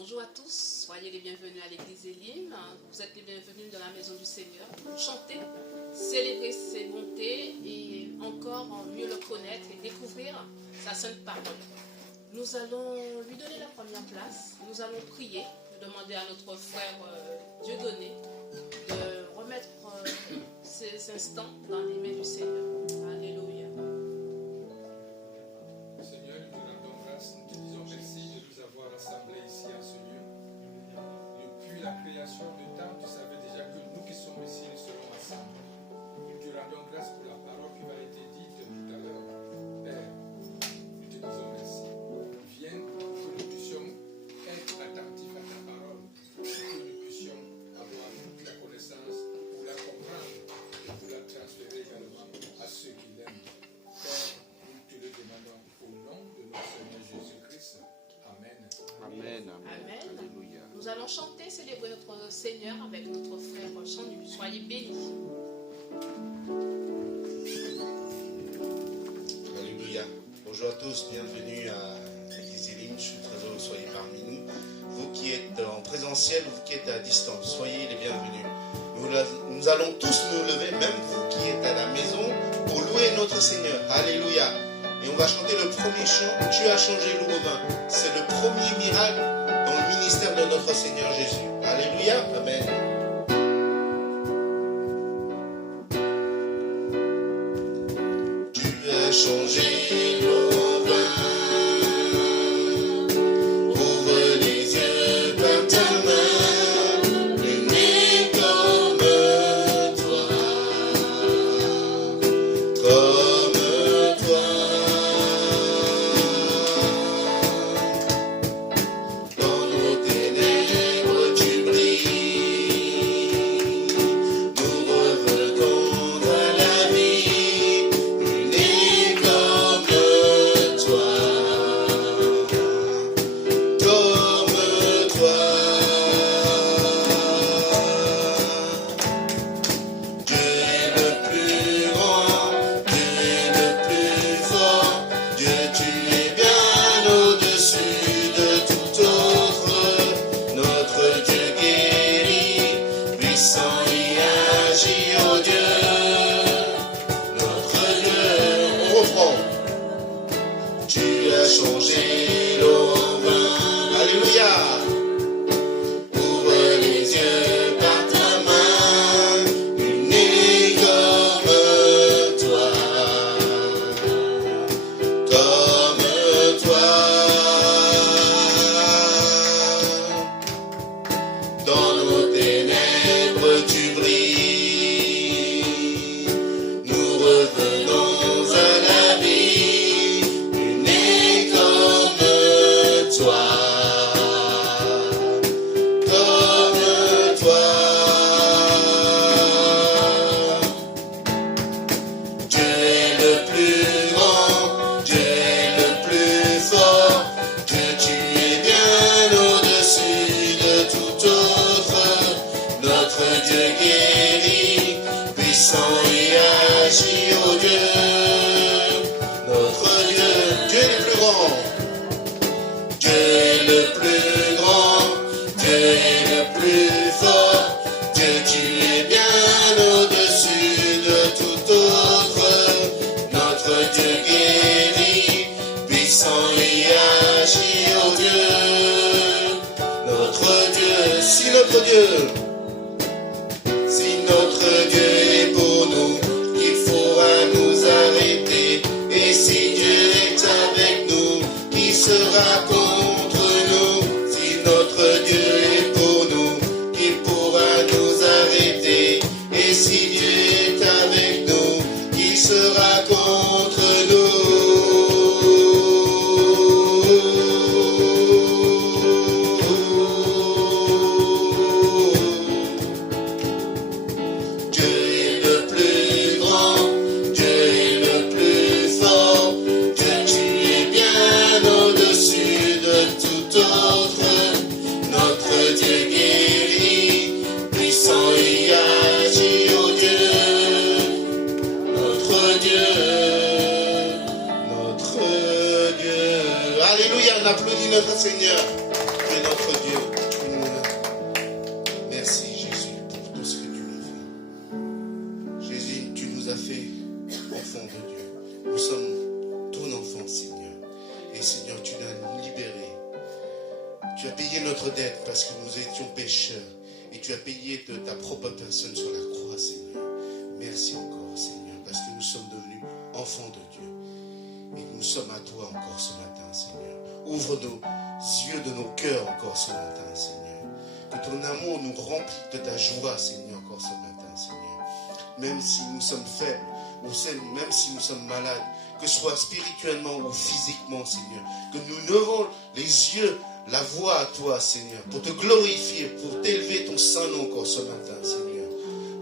Bonjour à tous, soyez les bienvenus à l'église Elim. Vous êtes les bienvenus dans la maison du Seigneur. Chanter, célébrer ses bontés et encore mieux le connaître et découvrir sa sainte parole. Nous allons lui donner la première place. Nous allons prier, demander à notre frère Dieudonné de remettre ces instants dans les mains du Seigneur. Alléluia. Seigneur, nous te rendons grâce, nous te disons merci de nous avoir rassemblés ici en ce lieu. Depuis la création du temps, tu savais déjà que nous qui sommes ici, nous serons assemblés. Nous te rendons grâce pour la parole qui va être dite tout à l'heure. Père, nous te disons merci. Viens pour que nous puissions être attentifs à ta parole, pour que nous puissions avoir toute la connaissance, pour la comprendre et pour la transférer également à ceux qui l'aiment. Père, nous te le demandons au nom de notre Seigneur Jésus-Christ. Amen. Amen, amen. Amen. Alléluia. Nous allons chanter, célébrer notre Seigneur avec notre frère Chandu. Soyez bénis. Alléluia. Bonjour à tous, bienvenue à l'église Elim. Je suis très heureux que vous soyez parmi nous. Vous qui êtes en présentiel, vous qui êtes à distance, soyez les bienvenus. Nous allons tous nous lever, même vous qui êtes à la maison, pour louer notre Seigneur. Alléluia. Et on va chanter le premier chant, Tu as changé l'eau au vin. C'est le premier miracle dans le ministère de notre Seigneur Jésus. Alléluia. Amen. Tu as changé l'eau au vin. Ouvre les yeux par ta main. Nul n'est comme toi. Comme toi. Dans nos ténèbres tu brilles. Nous revenons à la vie. Nul n'est comme toi. Comme toi. Dieu est le plus grand, Dieu est le plus fort. Dieu, tu es bien au-dessus de tout autre. Notre Dieu guérit, puissant y agit, oh Dieu. Notre Dieu, on reprend. Tu as changé l'eau en vin. Alléluia. Ouvre les yeux par ta main. Nul n'est comme toi. Comme toi. Dans nos ténèbres tu brilles. Nous revenons à la vie. Nul n'est comme toi. Comme toi. Dieu est le plus grand, Dieu est le plus fort. Dieu, tu es bien au-dessus de tout autre. Notre Dieu guérit, puissant y agit, oh Dieu. Notre Dieu, Dieu est le plus grand. Dieu est le plus grand, Dieu est le plus fort. Dieu, tu es bien au-dessus de tout autre. Notre Dieu guérit, puissant y agit, oh Dieu. Notre Dieu, si notre Dieu est pour nous, qui pourra nous arrêter? Et si Dieu est avec nous, qui sera contre nous? Si notre Dieu est pour nous, qui pourra nous arrêter? Et si Dieu est avec nous, qui sera contre nous? Tu as payé notre dette parce que nous étions pécheurs. Et tu as payé de ta propre personne sur la croix, Seigneur. Merci encore, Seigneur, parce que nous sommes devenus enfants de Dieu. Et nous sommes à toi encore ce matin, Seigneur. Ouvre nos yeux de nos cœurs encore ce matin, Seigneur. Que ton amour nous remplisse de ta joie, Seigneur, encore ce matin, Seigneur. Même si nous sommes faibles, même si nous sommes malades, que ce soit spirituellement ou physiquement, Seigneur. Que nous levons les yeux, la voix à toi, Seigneur, pour te glorifier, pour t'élever ton saint nom encore ce matin, Seigneur.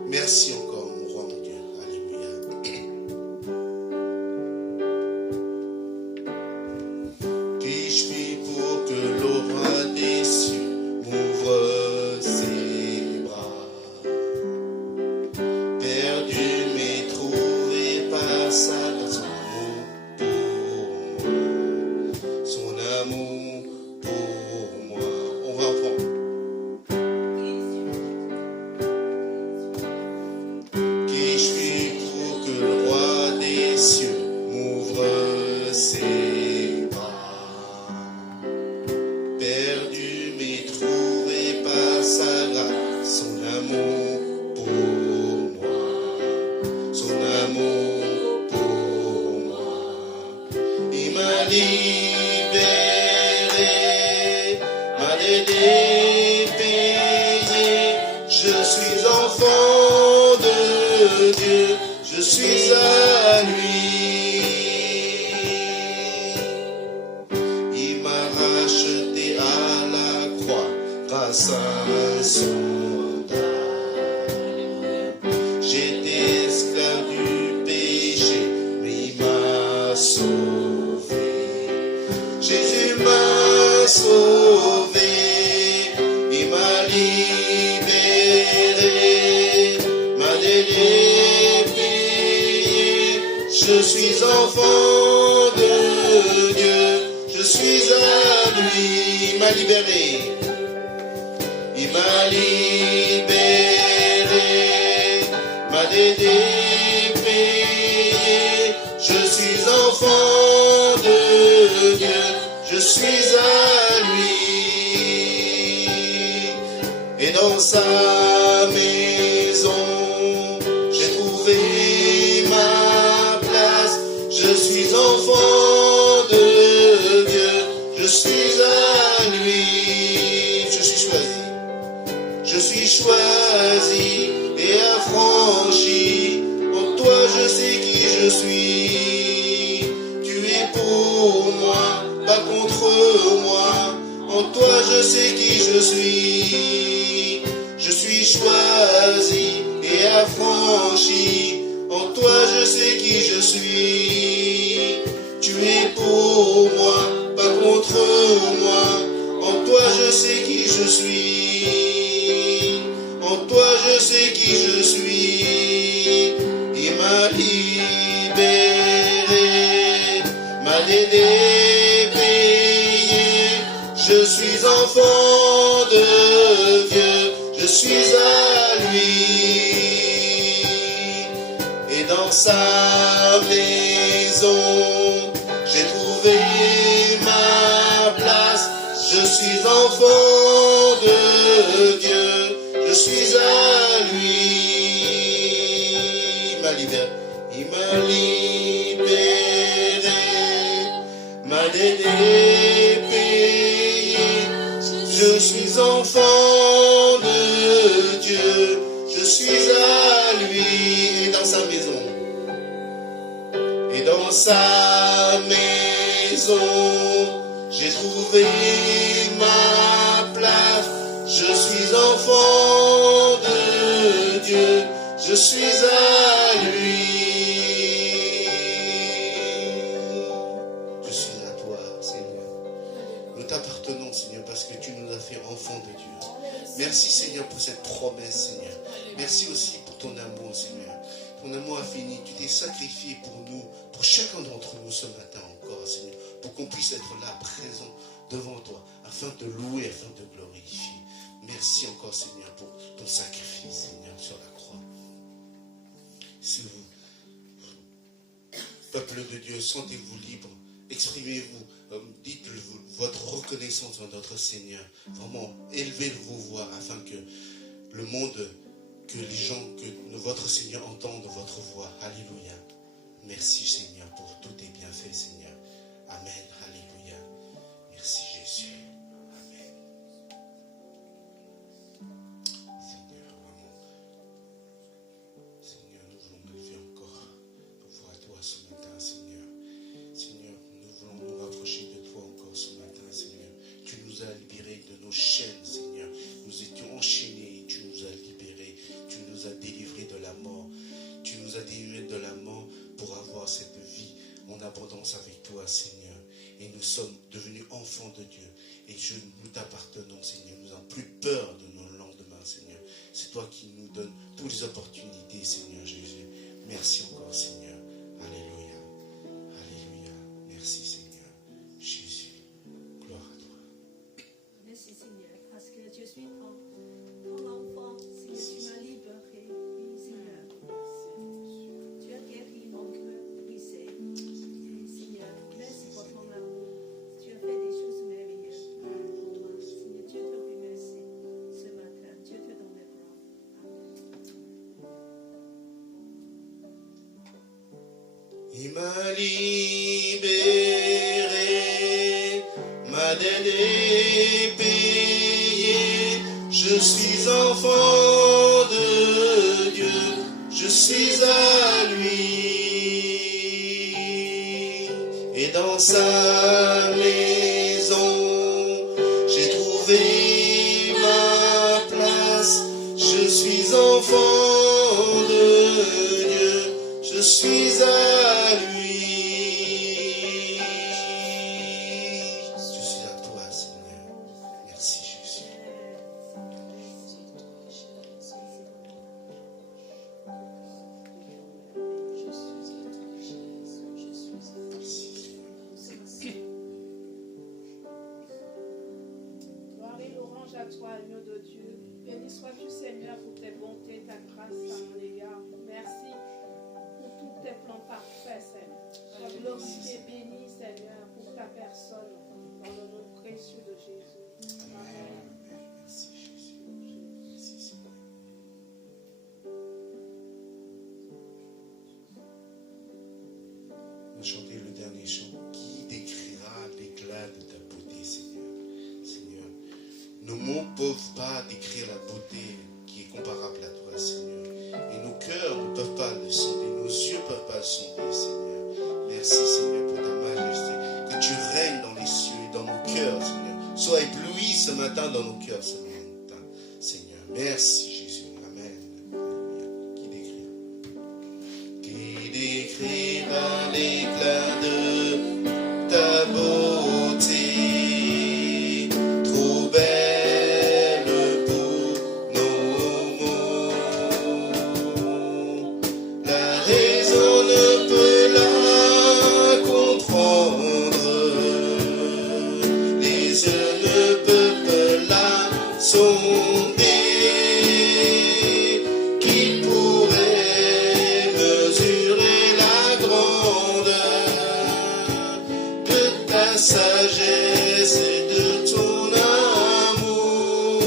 Merci encore, mon roi, mon Dieu. Alléluia. Qui je suis pour que le roi des cieux m'ouvre ses bras? Perdu mais trouvé par sa grâce, son amour pour moi. On va reprendre. Qui je suis pour que le roi des cieux m'ouvre ses bras? Perdu mais trouvé par sa grâce, son amour pour moi. Son amour pour moi. Il m'a libéré, m'a aidé, payé. Je suis enfant de Dieu, je suis à lui. Il m'a racheté à la croix grâce à son âme. J'étais esclave du péché, mais il m'a sauvé. Jésus m'a sauvé, il m'a libéré, m'a délivrer. Je suis enfant de Dieu, je suis à lui. Il m'a libéré, il m'a libéré, m'a délivrer. Je suis enfant de Dieu, je suis à lui. Et dans sa maison, j'ai trouvé ma place. Je suis enfant de Dieu, je suis à lui. Je suis choisi. Je suis choisi et affranchi. En toi je sais qui je suis. Tu es pour moi, pas contre moi. En toi je sais qui je suis. Je suis choisi et affranchi. En toi je sais qui je suis. Tu es pour moi, pas contre moi. En toi je sais qui je suis. En toi je sais qui je suis. Il m'a libéré, m'a aidé, payé. Je suis enfant de Dieu, je suis à lui. Et dans sa maison, j'ai trouvé ma place. Je suis enfant de Dieu, je suis à lui. Il m'a libéré, il m'a libéré, m'a aidé, payé. Je suis enfant de Dieu, je suis à lui. Et dans sa maison, et dans sa maison, j'ai trouvé ma place. Je suis enfant de Dieu, je suis à lui. Je suis à toi, Seigneur. Nous t'appartenons, Seigneur, parce que tu nous as fait enfants de Dieu. Merci, Seigneur, pour cette promesse, Seigneur. Merci aussi pour ton amour, Seigneur. Ton amour infini, tu t'es sacrifié pour nous, pour chacun d'entre nous ce matin encore, Seigneur, pour qu'on puisse être là, présent devant toi, afin de te louer, afin de te glorifier. Merci encore, Seigneur, pour ton sacrifice, Seigneur, sur la croix. Si vous, peuple de Dieu, sentez-vous libre exprimez-vous, dites votre reconnaissance à notre Seigneur. Vraiment, élevez vos voix afin que le monde, que les gens, que votre Seigneur entende votre voix. Alléluia. Merci Seigneur pour tous tes bienfaits, Seigneur. Amen. Alléluia. Merci Jésus. Amen. Seigneur, vraiment. Seigneur, nous voulons élever encore nos voix à toi ce matin, Seigneur. Seigneur, nous voulons nous rapprocher de toi encore ce matin, Seigneur. Tu nous as libérés de nos chaînes, Seigneur. Nous étions enchaînés et tu nous as libérés. Tu nous as délivrés de la mort. Tu nous as délivrés de la mort pour avoir cette vie en abondance avec toi, Seigneur. Et nous sommes devenus enfants de Dieu. Et nous t'appartenons, Seigneur. Nous n'avons plus peur de nos lendemains, Seigneur. C'est toi qui nous donnes toutes les opportunités, Seigneur Jésus. Merci encore, Seigneur. Alléluia. Alléluia. Merci, Seigneur. Jésus, gloire à toi. Merci, Seigneur, parce que je suis ton enfant. Seigneur, tu m'as libéré. Oui, Seigneur. Tu as guéri mon cœur brisé. Seigneur, merci pour ton amour. Tu as fait des choses merveilleuses pour moi. Seigneur, Dieu te remercie ce matin. Dieu te donne la gloire. Il m'a libéré, ma dette est payée. Je suis enfant de Dieu, je suis à lui. Et dans sa maison, j'ai trouvé ma place. Je suis enfant de Dieu, je suis à lui. Je suis à toi, Seigneur. Merci, Jésus. Gloire et louange à toi, agneau de Dieu. Béni sois-tu, Seigneur, pour tes bontés, ta grâce à mon égard. Merci pour tous tes plans parfaits, Seigneur. Sois glorifié, béni, Seigneur, pour ta personne, dans le nom précieux de Jésus. Amen. Merci, Jésus. Merci, Seigneur. On va chanter le dernier chant. Qui décrira l'éclat de ta beauté, Seigneur? Seigneur, nos mots ne peuvent pas décrire la beauté qui est comparable à toi, Seigneur. Et nos cœurs ne peuvent pas le sonder, nos yeux ne peuvent pas le sonder, Seigneur. Merci, Seigneur, pour ta majesté. Que tu règnes dans les cieux et dans nos cœurs, Seigneur. Sois ébloui ce matin dans nos cœurs, ce matin, Seigneur. Merci, Jésus. Amen. Alléluia. Qui décrira l'éclat de ta beauté, trop belle pour nos mots. La raison ne peut la comprendre, les yeux ne peuvent la sonder. Qui pourrait mesurer la grandeur de ta sagesse et de ton amour?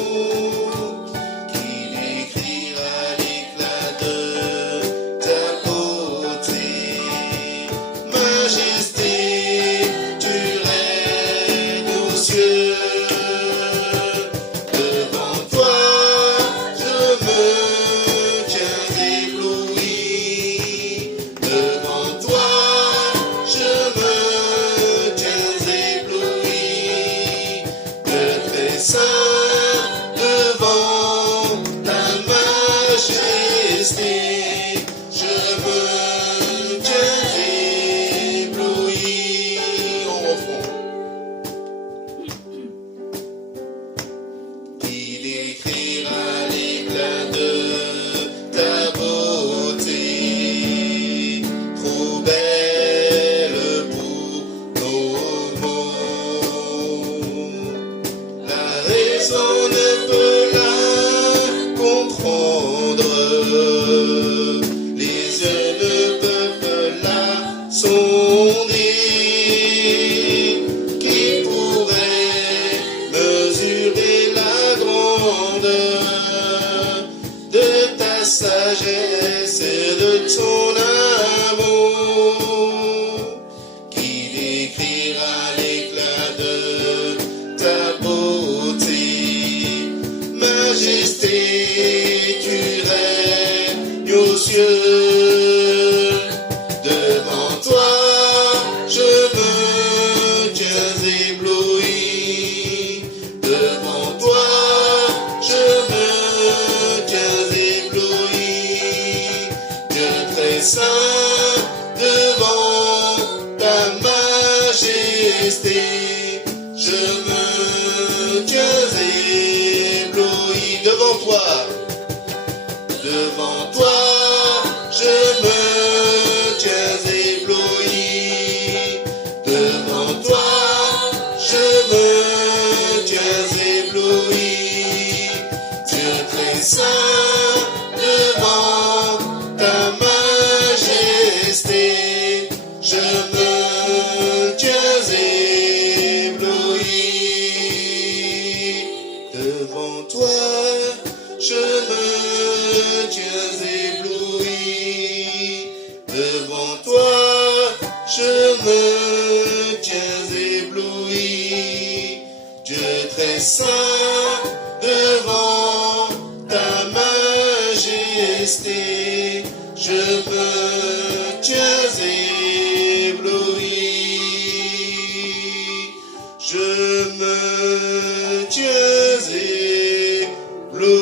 Qui décrira l'éclat de ta beauté? Majesté, tu règnes aux cieux. Devant toi, je me tiens ébloui. Devant toi, je me tiens ébloui. De très saint devant ta majesté, je me tiens ébloui. En refrain. Il écrira l'éclat de ta beauté, trop belle pour nos mots. La raison ne peut la comprendre, les yeux ne peuvent la sonder. grandeur de ta sagesse et de ton amour, qui décrira l'éclat de ta beauté. Majesté, tu règnes aux cieux. Devant toi, je me tiens ébloui. Devant toi, je me tiens ébloui. Dieu très saint, devant ta majesté, je me tiens ébloui. Devant toi, je me tiens ébloui. Devant toi, je me tiens ébloui. Dieu très saint, devant ta majesté, je me tiens ébloui. Devant toi, je me tiens ébloui. Devant toi, je me tiens ébloui. Dieu très saint, devant ta majesté, je me tiens ébloui. Je me tiens ébloui.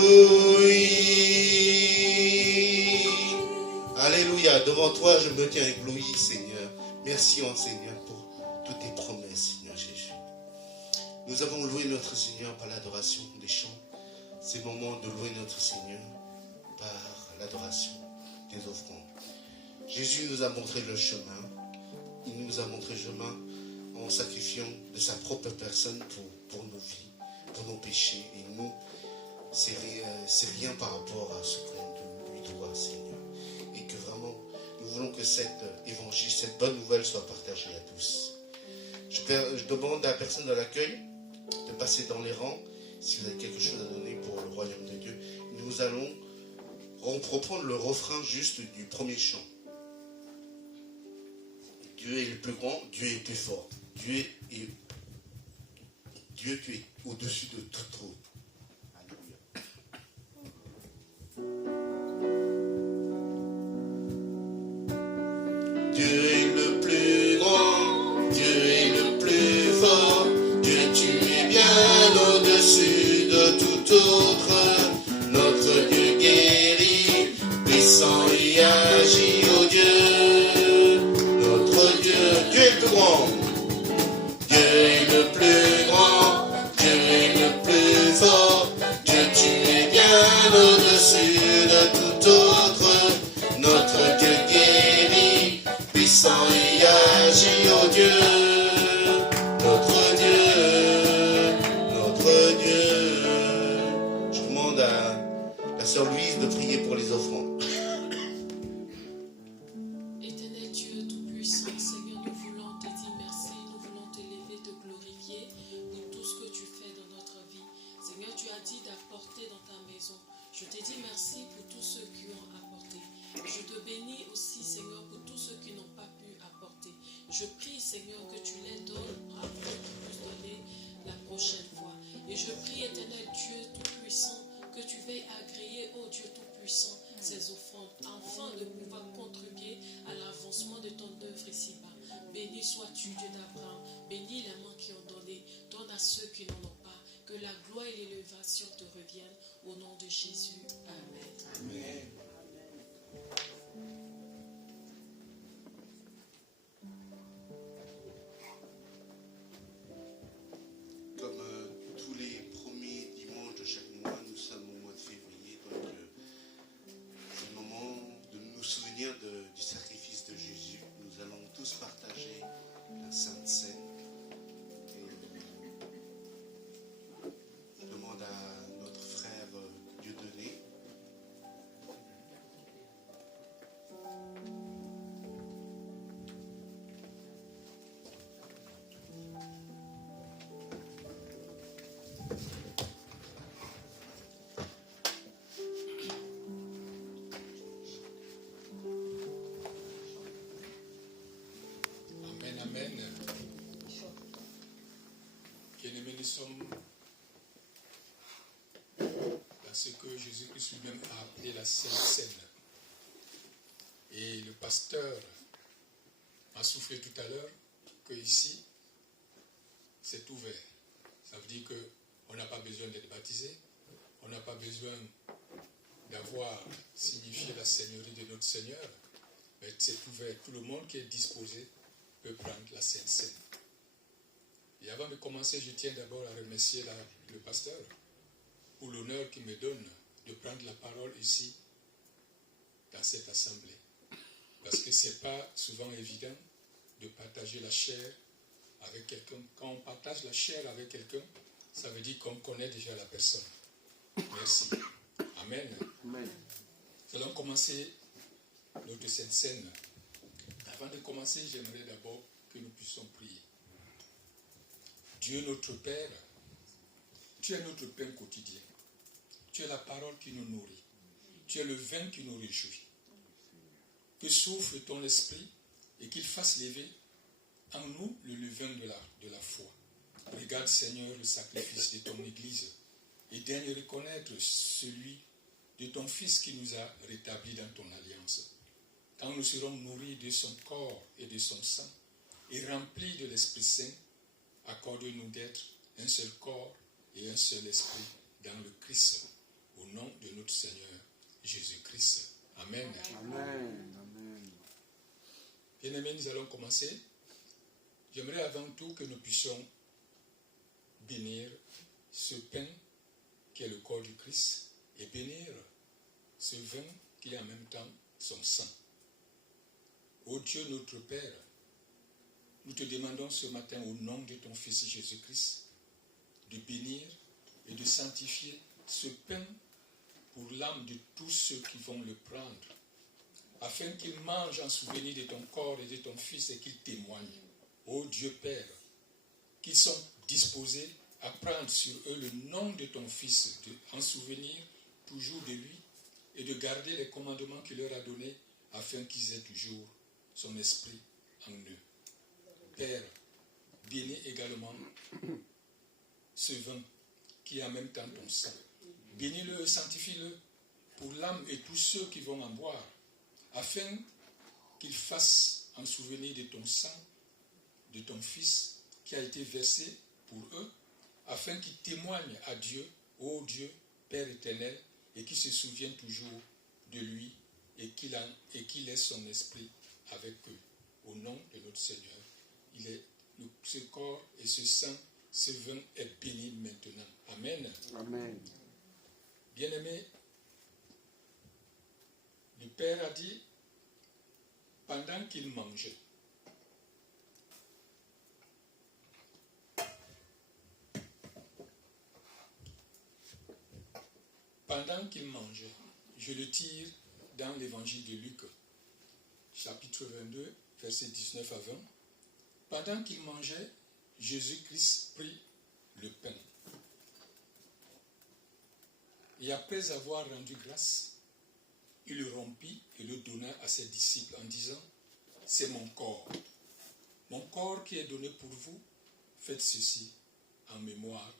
Alléluia, devant toi je me tiens ébloui, Seigneur. Merci, Seigneur, pour toutes tes promesses, Seigneur Jésus. Nous avons loué notre Seigneur par l'adoration des chants. C'est le moment de louer notre Seigneur par l'adoration des offrandes. Jésus nous a montré le chemin. Il nous a montré le chemin en sacrifiant de sa propre personne pour nos vies, pour nos péchés. Et nous, c'est rien par rapport à ce qu'on lui doit, Seigneur. Et que vraiment, nous voulons que cet évangile, cette bonne nouvelle soit partagée à tous. Je demande à la personne de l'accueil de passer dans les rangs, si vous avez quelque chose à donner pour le royaume de Dieu. Nous allons reprendre le refrain juste du premier chant. Dieu est le plus grand, Dieu est le plus fort. Dieu, tu es au-dessus de tout autre. Dieu est le plus grand, Dieu est le plus fort. Dieu, tu es bien au-dessus de tout autre. Notre Dieu guérit, puissant et agit, oh Dieu. Notre Dieu, Dieu est le plus grand. Dieu est le plus grand, Dieu est le plus fort. Dieu, tu es bien au-dessus de tout autre. Notre Dieu guérit, puissant et agit, oh Dieu. Notre Dieu, notre Dieu. Je demande à la sœur Louise de prier pour les offrandes. Éternel Dieu Tout-Puissant, Seigneur, nous voulons te dire merci, nous voulons t'élever, te glorifier pour tout ce que tu fais dans notre vie. Seigneur, tu as dit d'apporter dans ta maison. Je te dis merci pour tous ceux qui ont apporté. Je te bénis aussi, Seigneur, pour tous ceux qui n'ont pas pu apporter. Je prie, Seigneur, que tu les donnes afin qu'ils puissent donner la prochaine fois. Et je prie, éternel Dieu Tout-Puissant, que tu veuilles agréer, ô Dieu Tout-Puissant, ces offrandes, afin de pouvoir contribuer à l'avancement de ton œuvre ici-bas. Béni sois-tu, Dieu d'Abraham. Bénis les mains qui ont donné. Donne à ceux qui n'en ont pas. Que la gloire et l'élévation te reviennent. Au nom de Jésus. Amen. Amen. Comme tous les premiers dimanches de chaque mois, nous sommes au mois de février, donc c'est le moment de nous souvenir du sacrifice de Jésus. Nous allons tous partager la Sainte Seine. Et je demande à notre frère Dieudonné sommes dans ce que Jésus-Christ lui-même a appelé la Sainte Seine. Et le pasteur a soufflé tout à l'heure que ici, c'est ouvert. Ça veut dire qu'on n'a pas besoin d'être baptisé, on n'a pas besoin d'avoir signifié la Seigneurie de notre Seigneur, mais c'est ouvert. Tout le monde qui est disposé peut prendre la Sainte Seine. Et avant de commencer, je tiens d'abord à remercier le pasteur pour l'honneur qu'il me donne de prendre la parole ici, dans cette assemblée. Parce que ce n'est pas souvent évident de partager la chair avec quelqu'un. Quand on partage la chair avec quelqu'un, ça veut dire qu'on connaît déjà la personne. Merci. Amen. Amen. Nous allons commencer notre Sainte Seine. Avant de commencer, j'aimerais d'abord que nous puissions prier. Dieu notre Père, tu es notre pain quotidien. Tu es la parole qui nous nourrit. Tu es le vin qui nous réjouit. Que souffle ton esprit et qu'il fasse lever en nous le levain de la foi. Regarde, Seigneur, le sacrifice de ton Église et daigne reconnaître celui de ton Fils qui nous a rétablis dans ton alliance. Quand nous serons nourris de son corps et de son sang et remplis de l'Esprit Saint, accorde-nous d'être un seul corps et un seul esprit dans le Christ, au nom de notre Seigneur Jésus-Christ. Amen. Amen. Amen. Bien-aimés, nous allons commencer. J'aimerais avant tout que nous puissions bénir ce pain qui est le corps du Christ et bénir ce vin qui est en même temps son sang. Ô Dieu notre Père, nous te demandons ce matin au nom de ton Fils Jésus-Christ de bénir et de sanctifier ce pain pour l'âme de tous ceux qui vont le prendre, afin qu'ils mangent en souvenir de ton corps et de ton Fils et qu'ils témoignent, ô Dieu Père, qu'ils sont disposés à prendre sur eux le nom de ton Fils, en souvenir toujours de lui, et de garder les commandements qu'il leur a donnés, afin qu'ils aient toujours son esprit en eux. Père, bénis également ce vin qui est en même temps ton sang. Bénis-le et sanctifie-le pour l'âme et tous ceux qui vont en boire, afin qu'ils fassent en souvenir de ton sang, de ton Fils, qui a été versé pour eux, afin qu'ils témoignent à Dieu, ô Dieu, Père éternel, et qu'ils se souviennent toujours de lui, et qu'il ait son esprit avec eux. Au nom de notre Seigneur, ce corps et ce sang, ce vin est béni maintenant. Amen. Amen. Bien-aimé, le Père a dit, pendant qu'il mangeait, je le tire dans l'évangile de Luc, chapitre 22, versets 19 à 20. Pendant qu'il mangeait, Jésus-Christ prit le pain. Et après avoir rendu grâce, il le rompit et le donna à ses disciples en disant, « C'est mon corps qui est donné pour vous, faites ceci en mémoire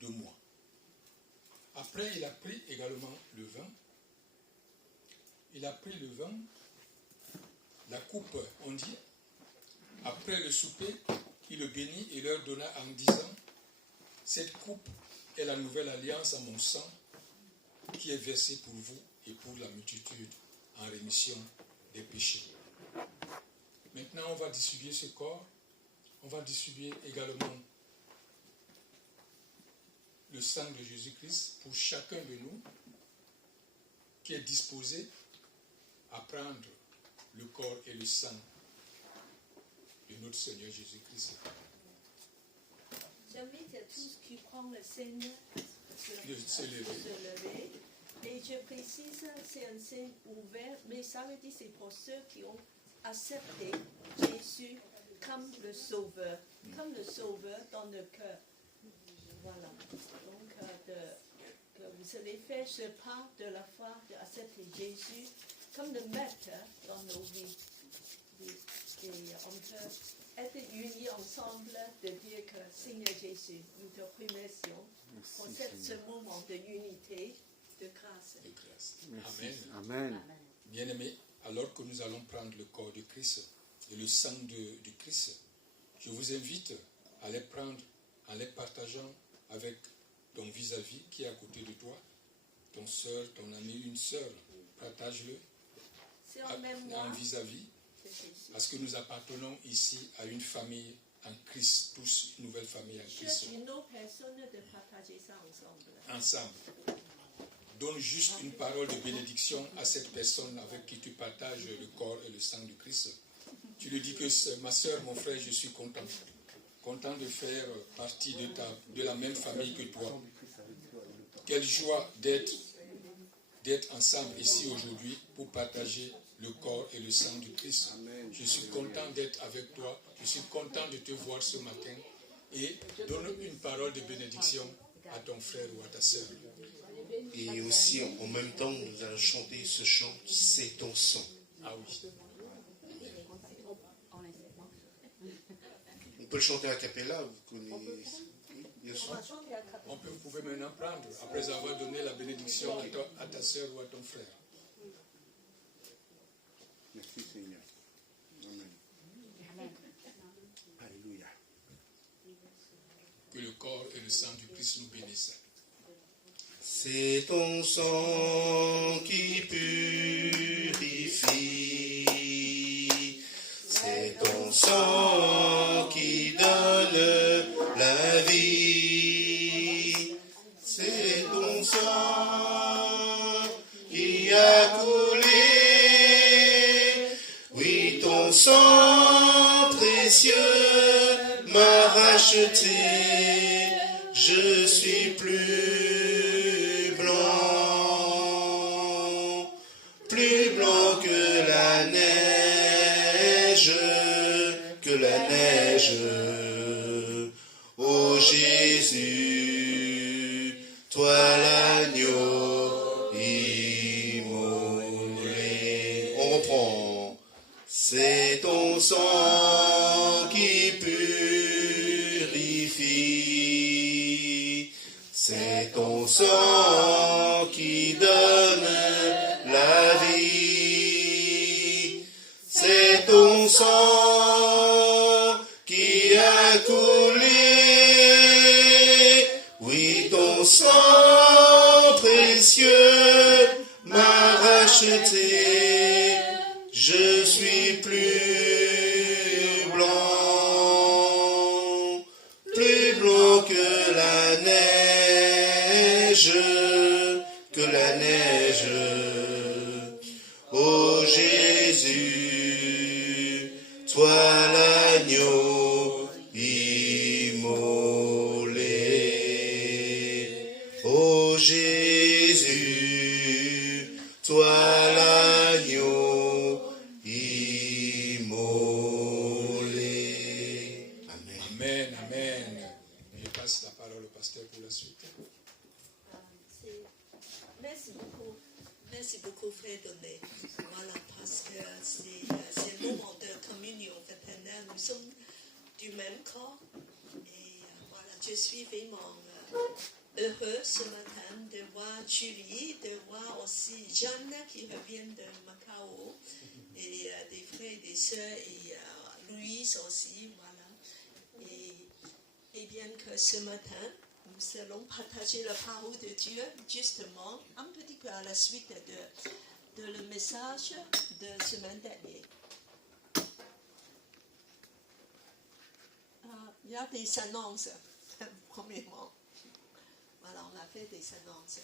de moi. » Après, il a pris également le vin. Il a pris le vin, la coupe, on dit. Après le souper, il le bénit et leur donna en disant, « Cette coupe est la nouvelle alliance à mon sang, qui est versée pour vous et pour la multitude en rémission des péchés. » Maintenant, on va distribuer ce corps. On va distribuer également le sang de Jésus-Christ pour chacun de nous qui est disposé à prendre le corps et le sang de notre Seigneur Jésus-Christ. J'invite tous qui prennent le Seigneur Se lever. Et je précise, c'est un signe ouvert, mais ça veut dire c'est pour ceux qui ont accepté Jésus comme le Sauveur dans le cœur. Voilà. Donc, que vous allez faire ce pas de la foi, d'accepter Jésus comme le Maître dans nos vies. Et on peut être unis ensemble, de dire que Seigneur Jésus, nous te remercions pour ce moment de unité, de grâce. de grâce. Merci. Amen. Amen. Bien-aimés, alors que nous allons prendre le corps de Christ et le sang du Christ, je vous invite à les prendre en les partageant avec ton vis-à-vis qui est à côté de toi, ton soeur, ton ami, une sœur. Partage-le C'est en mémoire en vis-à-vis, de Jésus. parce que nous appartenons ici à une famille en Christ, tous une nouvelle famille en Christ. Cherche une autre personne de partager ça ensemble. Ensemble. Donne juste une parole de bénédiction à cette personne avec qui tu partages le corps et le sang du Christ. Tu lui dis que ma soeur, mon frère, je suis content. Content de faire partie de la même famille que toi. Quelle joie d'être ensemble ici aujourd'hui pour partager le corps et le sang du Christ. Je suis content d'être avec toi. Je suis content de te voir ce matin. Et donne une parole de bénédiction à ton frère ou à ta sœur. Et aussi, en même temps, nous allons chanter ce chant, c'est ton sang. Ah oui. On peut le chanter a cappella, vous connaissez. Bien sûr. Vous pouvez maintenant prendre, après avoir donné la bénédiction à ta sœur ou à ton frère. Merci Seigneur. Amen. Alléluia. Que le corps et le sang du Christ nous bénissent. C'est ton sang qui purifie, c'est ton sang qui donne la vie, c'est ton sang qui a coulé, oui ton sang précieux m'a racheté, je suis plus blanc que la neige, ô Jésus, toi l'agneau immolé. On reprend. C'est ton sang qui purifie, c'est ton sang qui donne la vie, c'est ton sang qui a coulé, oui ton sang précieux m'a racheté, je suis plus blanc que la neige, ô Jésus, toi l'agneau immolé, ô Jésus, toi l'agneau immolé. Amen. Amen, amen. Je passe la parole au pasteur pour la suite. Merci beaucoup, frère Donné. Voilà, parce que c'est le moment de communion fraternelle. Nous sommes du même corps. Et voilà, je suis vraiment heureux ce matin de voir Julie, de voir aussi Jeanne qui revient de Macao, et des frères et des sœurs, et Louise aussi. Voilà. Et bien que ce matin, nous allons partager la parole de Dieu, justement, un petit peu à la suite de le message de semaine dernière. Il y a des annonces, premièrement. Voilà, on a fait des annonces.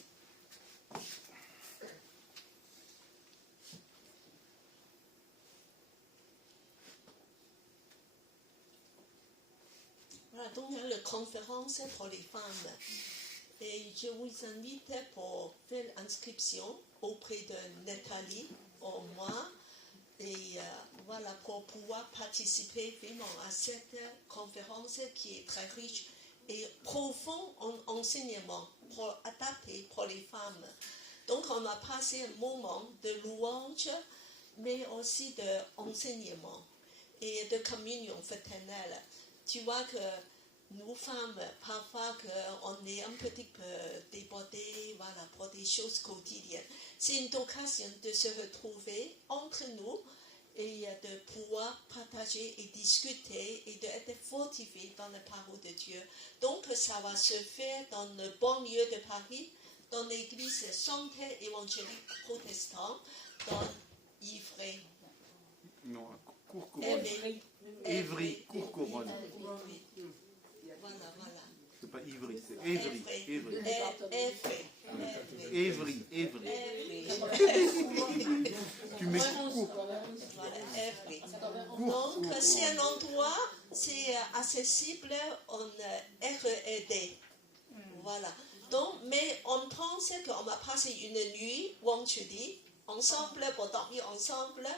Voilà, donc il y a la conférence pour les femmes. Et je vous invite pour faire l'inscription auprès de Nathalie ou moi. Et voilà, pour pouvoir participer vraiment à cette conférence qui est très riche et profond en enseignement pour adapter pour les femmes. Donc on a passé un moment de louange, mais aussi d'enseignement. et de communion fraternelle. Tu vois que nous femmes, parfois on est un petit peu débordées, voilà, pour des choses quotidiennes. C'est une occasion de se retrouver entre nous et de pouvoir partager et discuter et d'être fortifiés dans la parole de Dieu. Donc ça va se faire dans le banlieue de Paris, dans l'église Centre évangélique protestant, dans Ivry. Non, à Courcouronne. Évry, Courcouronne. Voilà, voilà. C'est pas Ivry, c'est Évry. Évry. Évry. Évry. Tu m'écoutes. Voilà, Évry. Donc, c'est un endroit, c'est accessible en RED. Voilà. Donc, mais on pense qu'on va passer une nuit vendredi ensemble, pour dormir ensemble,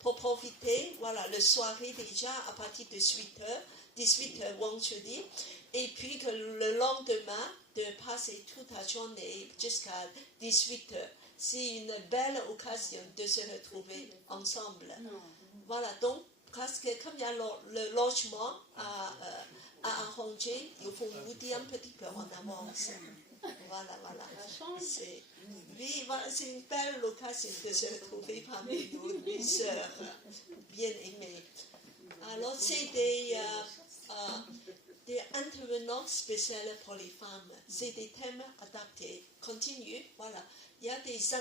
pour profiter, voilà, le soirée déjà à partir de 18h vendredi, et puis que le lendemain, de passer toute la journée jusqu'à 18h. C'est une belle occasion de se retrouver ensemble. Voilà, donc, parce que comme il y a le logement à arranger, il faut nous dire un petit peu en avance. Voilà. Oui, voilà, c'est une belle occasion de se retrouver parmi nous, mes sœurs bien-aimées. Alors, c'est des intervenants spéciaux pour les femmes. C'est des thèmes adaptés. Continue, voilà. Il y a des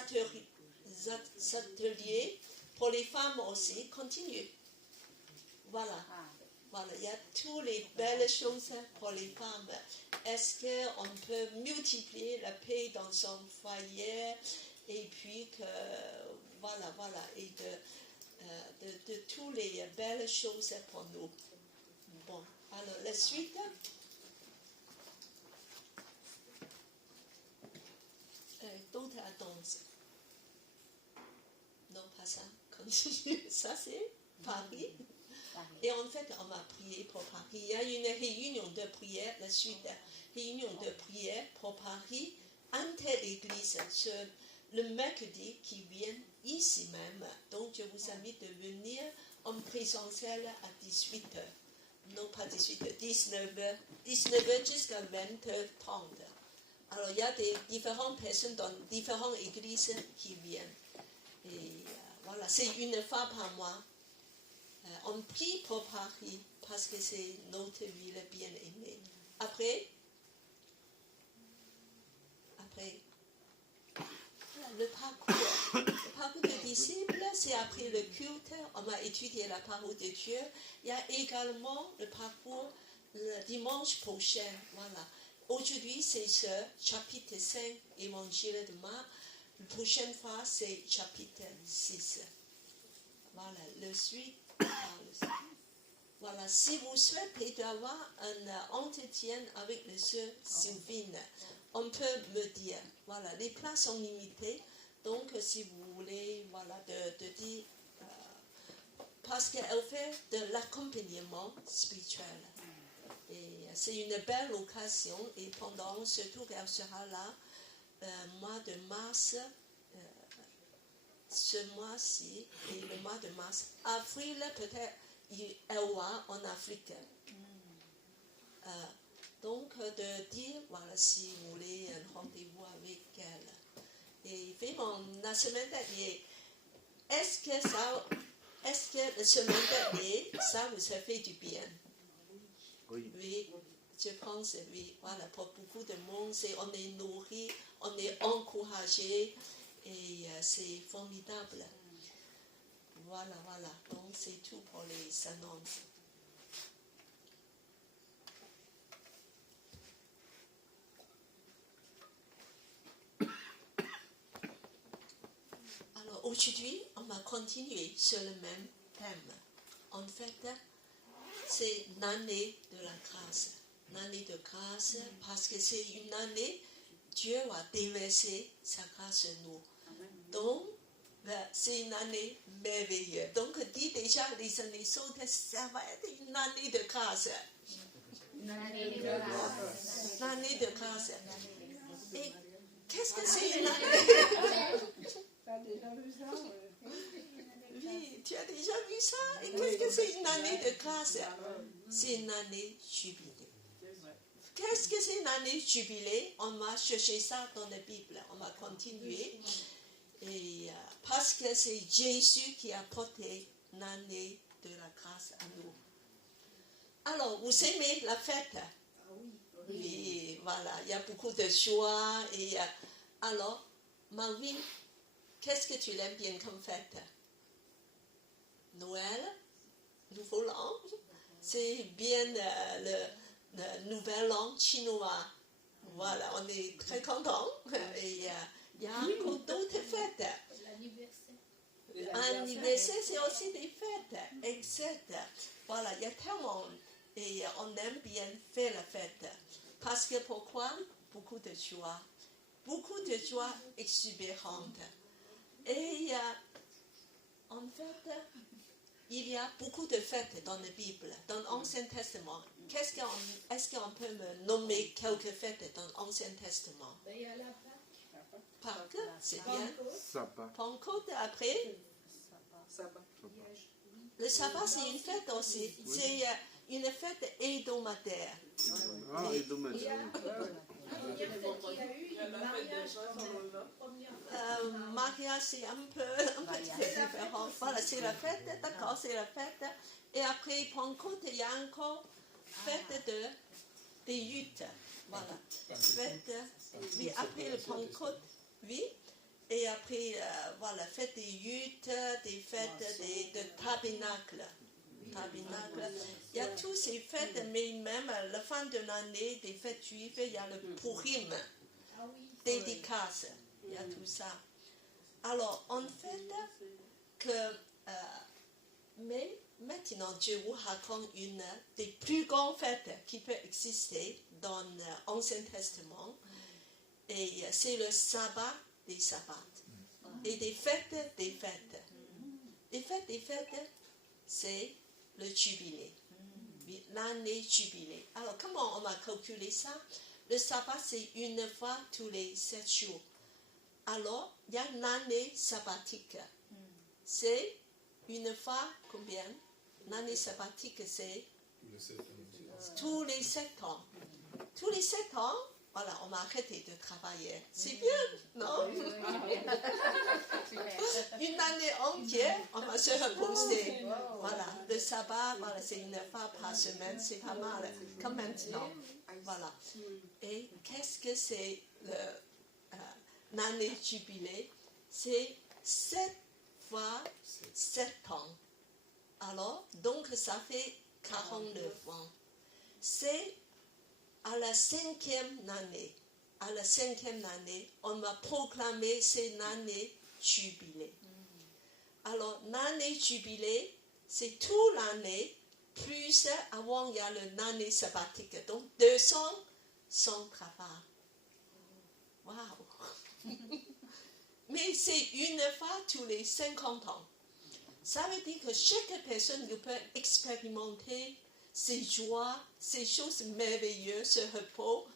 ateliers pour les femmes aussi. Continue. Voilà. Voilà, il y a toutes les belles choses pour les femmes. Est-ce qu'on peut multiplier la paix dans son foyer et puis que, voilà, et de toutes les belles choses pour nous. Bon, alors la suite. D'autres danses. Non, pas ça. Continue. Ça, c'est Paris. Et en fait, on va prier pour Paris. Il y a une réunion de prière, la suite, réunion de prière pour Paris, inter-église, le mercredi qui vient ici même. Donc, je vous invite de venir en présentiel à 18h. Non, pas 18h, 19h. 19h jusqu'à 20h30. Alors, il y a des différentes personnes dans différentes églises qui viennent. Et voilà, c'est une fois par mois. On prie pour Paris parce que c'est notre ville bien-aimée. Après, le parcours des disciples, c'est après le culte, on va étudier la parole de Dieu. Il y a également le parcours le dimanche prochain. Voilà. Aujourd'hui, c'est ce chapitre 5, Évangile de Marc. La prochaine fois, c'est chapitre 6. Voilà, le suite. Voilà, si vous souhaitez avoir un entretien avec le sœur Sylvine, on peut me dire, voilà, les places sont limitées, donc si vous voulez, voilà, de dire, parce qu'elle fait de l'accompagnement spirituel. Et c'est une belle occasion, et pendant, surtout qu'elle sera là, mois de mars, ce mois-ci et le mois de mars. Avril, peut-être, elle va en Afrique. Donc, de dire, voilà, si vous voulez un rendez-vous avec elle. Et vraiment, la semaine dernière, est-ce que la semaine dernière, ça vous a fait du bien? Oui. Oui, je pense, oui. Voilà, pour beaucoup de monde, on est nourri, on est encouragé. Et c'est formidable. Voilà. Donc, c'est tout pour les annonces. Alors, aujourd'hui, on va continuer sur le même thème. En fait, c'est l'année de la grâce. L'année de grâce, parce que c'est une année, Dieu va déverser sa grâce sur nous. Donc, c'est une année merveilleuse. Donc, dis déjà les années sautent, ça va être une année de grâce. L'année de grâce. Et qu'est-ce que c'est une année? Tu as déjà vu ça? Oui, tu as déjà vu ça. Et qu'est-ce que c'est une année de grâce? C'est une année jubilée. Qu'est-ce que c'est une année jubilée? On va chercher ça dans la Bible. On va continuer. Et parce que c'est Jésus qui a apporté l'année de la grâce à nous. Alors, vous aimez la fête? Oui, voilà, il y a beaucoup de joie. Et alors, Marvin, qu'est-ce que tu aimes bien comme fête? Noël, Nouveau An, c'est bien le Nouvel An chinois. Voilà, on est très contents. Et il y a encore d'autres fêtes. L'anniversaire, c'est aussi des fêtes, etc. Voilà, il y a tellement. Et on aime bien faire la fête. Parce que pourquoi? Beaucoup de joie. Beaucoup de joie exubérante. Et en fait, il y a beaucoup de fêtes dans la Bible, dans l'Ancien Testament. Est-ce qu'on peut me nommer quelques fêtes dans l'Ancien Testament? Il y a la Pâques, c'est bien. Sabbat. Pentecôte après. Le sabbat, c'est une fête aussi. C'est une fête hebdomadaire. Ah, et dommage. Mariage, c'est un peu différent. Voilà, c'est la fête, d'accord, c'est la fête. Et après Pentecôte, il y a encore fête des huttes. Voilà, fête, oui, après le Pentecôte, oui. Et après, voilà, fête des huttes, des fêtes de tabernacle. Il y a toutes ces fêtes, mais même à la fin de l'année, des fêtes juives, il y a le Purim, dédicace, il y a tout ça. Alors, en fait, mais maintenant, je vous raconte une des plus grandes fêtes qui peut exister dans l'Ancien Testament, et c'est le sabbat des sabbats, et des fêtes des fêtes. Les fêtes, c'est le jubilé, l'année jubilée. Alors, comment on va calculer ça? Le sabbat, c'est une fois tous les 7 jours. Alors, il y a l'année sabbatique. C'est une fois combien? L'année sabbatique, c'est tous les 7 ans. Tous les 7 ans, voilà, on va arrêter de travailler. C'est bien, non? Une année entière, on va se reposer. Voilà, le sabbat, voilà, c'est une fois par semaine, c'est pas mal, comme maintenant. Voilà. Et qu'est-ce que c'est l'année jubilée? C'est 7 fois 7 ans. Alors, donc ça fait 49 ans. C'est à la 5e année. À la 5e année, on va proclamer cette année jubilée. Alors, l'année jubilée, c'est toute l'année, plus avant il y a l'année sabbatique. Donc, 200 sans travail. Waouh! Mais c'est une fois tous les 50 ans. Ça veut dire que chaque personne peut expérimenter ces joies, ces choses merveilleuses, ce repos,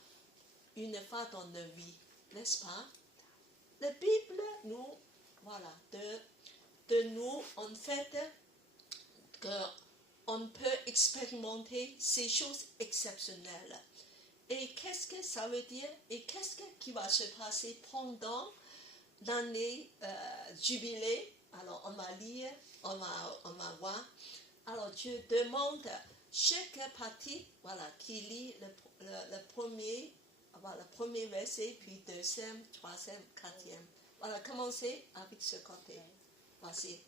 une fois dans leur vie, n'est-ce pas? La Bible nous, voilà, de nous, en fait, qu'on peut expérimenter ces choses exceptionnelles. Et qu'est-ce que ça veut dire? Et qu'est-ce qui va se passer pendant l'année jubilée? Alors, on va lire, on va voir. Alors, Dieu demande chaque partie, voilà, qui lit le premier verset, puis deuxième, troisième, quatrième. Voilà, commencez avec ce côté. Voici.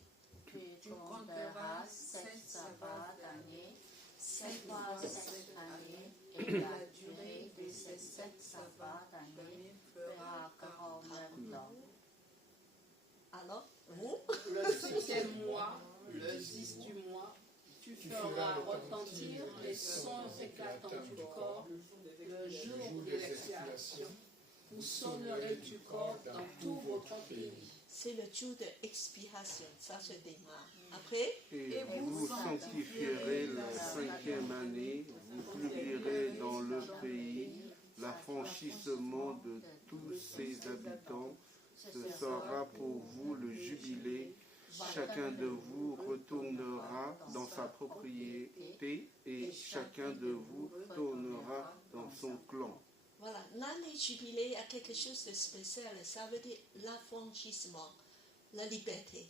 Tu compteras 7 sabbats d'année, 7 fois 7 années, et la durée de ces 7 sabbats d'année fera 49 ans. Alors, vous? Le 6e mois, le 10 du mois, tu feras retentir les sons éclatants du corps le jour de l'expiation. Vous sonnerez du corps dans tout votre pays. C'est le jour de expiration, ça se démarre. Après, Et vous sanctifierez la 5e année, vous publierez dans le pays l'affranchissement de tous ses habitants. Ce sera pour vous le jubilé chacun de vous retournera dans sa propriété et chacun de vous retournera dans son clan. Voilà, l'année jubilé a quelque chose de spécial, ça veut dire l'affranchissement, la liberté.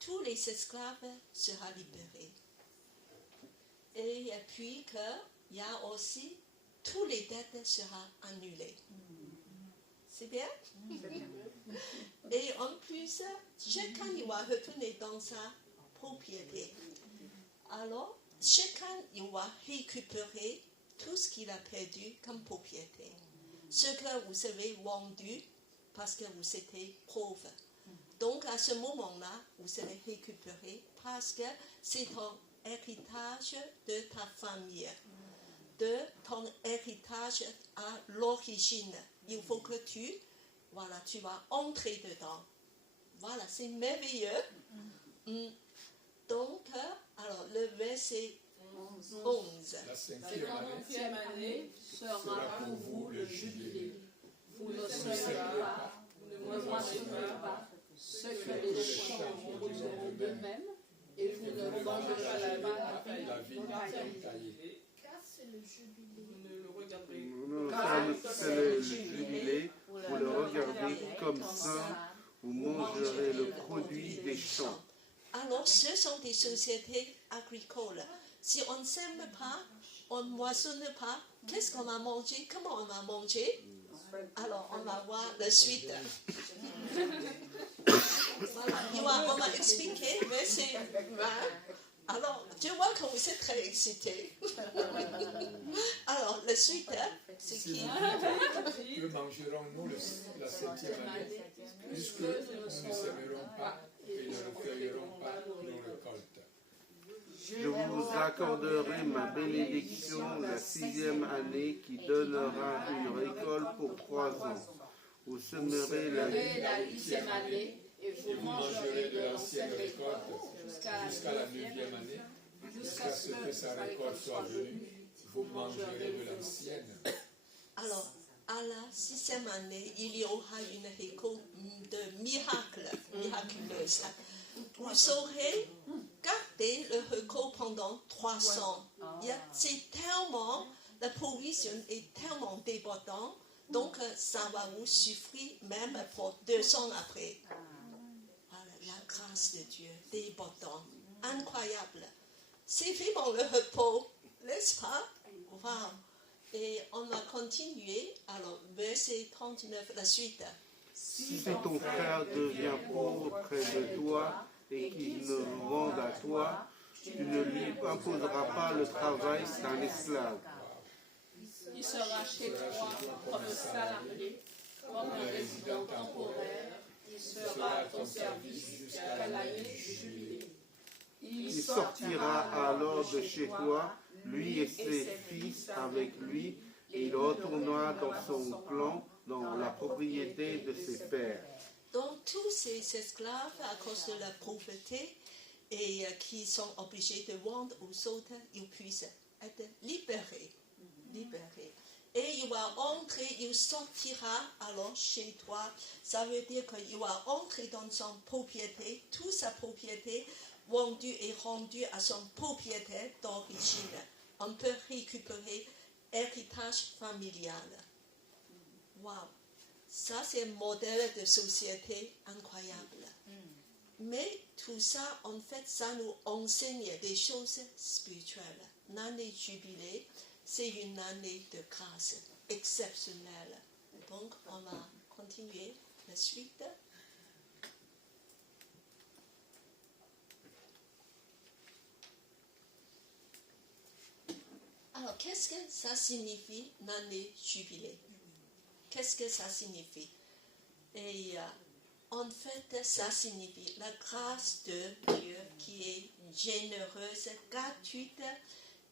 Tous les esclaves seront libérés. Et puis qu'il y a aussi, tous les dettes seront annulées. C'est bien? Et en plus, chacun il va retourner dans sa propriété. Alors, chacun il va récupérer tout ce qu'il a perdu comme propriété. Ce que vous avez vendu parce que vous étiez pauvre. Donc à ce moment-là, vous allez récupérer parce que c'est ton héritage de ta famille, de ton héritage à l'origine. Il faut que tu vas entrer dedans. Voilà, c'est merveilleux. Donc, alors le verset 11. La Cette cinquième année 9e année sera pour vous le jubilé. Vous ne serez pas, vous ne mentionnerez pas ce que les champs produiront d'eux-mêmes, et vous ne vengerez pas la vie taillée. Car c'est le jubilé. Vous ne le regarderez Non, c'est le jubilé, vous le regardez comme ça, vous mangerez le produit des champs. Alors, ce sont des sociétés agricoles. Si on ne sème pas, on ne moissonne pas, qu'est-ce qu'on va manger? Comment on va manger? Alors, on va voir la suite. Voilà, on va expliquer, mais c'est... Alors, je vois que vous êtes très excités. Alors, la suite, c'est qui? Que mangerons-nous la 7e année, puisque nous ne sèmerons pas et ne recueillerons pas nos récoltes? Je vous accorderai ma bénédiction la 6e année qui donnera une récolte pour 3 ans. Vous semerez la 8e année, et vous mangerez de l'ancienne récolte jusqu'à la 9e année, jusqu'à ce que sa récolte soit venue, vous mangerez de l'ancienne. Alors, à la 6e année, il y aura une récolte de miraculeuse. Vous saurez garder le récolte pendant 300. C'est tellement, la provision est tellement débordante, donc ça va vous suffire même pour 200 après. Voilà, la grâce de Dieu, débordante, incroyable. C'est vraiment le repos, n'est-ce pas? Wow. Et on va continuer. Alors, verset 39, la suite. Si ton frère devient pauvre près de toi et qu'il ne vende à toi, tu ne lui imposeras pas le travail d'un esclave. Il sera chez toi comme un salarié, comme un résident temporaire. Il sera à ton service jusqu'à l'année du jubilé. Il sortira alors de chez toi, lui et ses fils avec lui, et il retournera dans son clan, dans la propriété de ses pères. Donc tous ces esclaves, à cause de la pauvreté, et qui sont obligés de vendre aux autres, ils puissent être libérés. Et il va entrer, il sortira alors chez toi. Ça veut dire qu'il va entrer dans son propriété, toute sa propriété vendue et rendue à son propriétaire d'origine. On peut récupérer héritage familial. Wow! Ça, c'est un modèle de société incroyable. Mais tout ça, en fait, ça nous enseigne des choses spirituelles. L'année jubilé, c'est une année de grâce exceptionnelle. Donc, on va continuer la suite. Alors, qu'est-ce que ça signifie, l'année jubilé? Qu'est-ce que ça signifie? Et en fait, ça signifie la grâce de Dieu qui est généreuse, gratuite,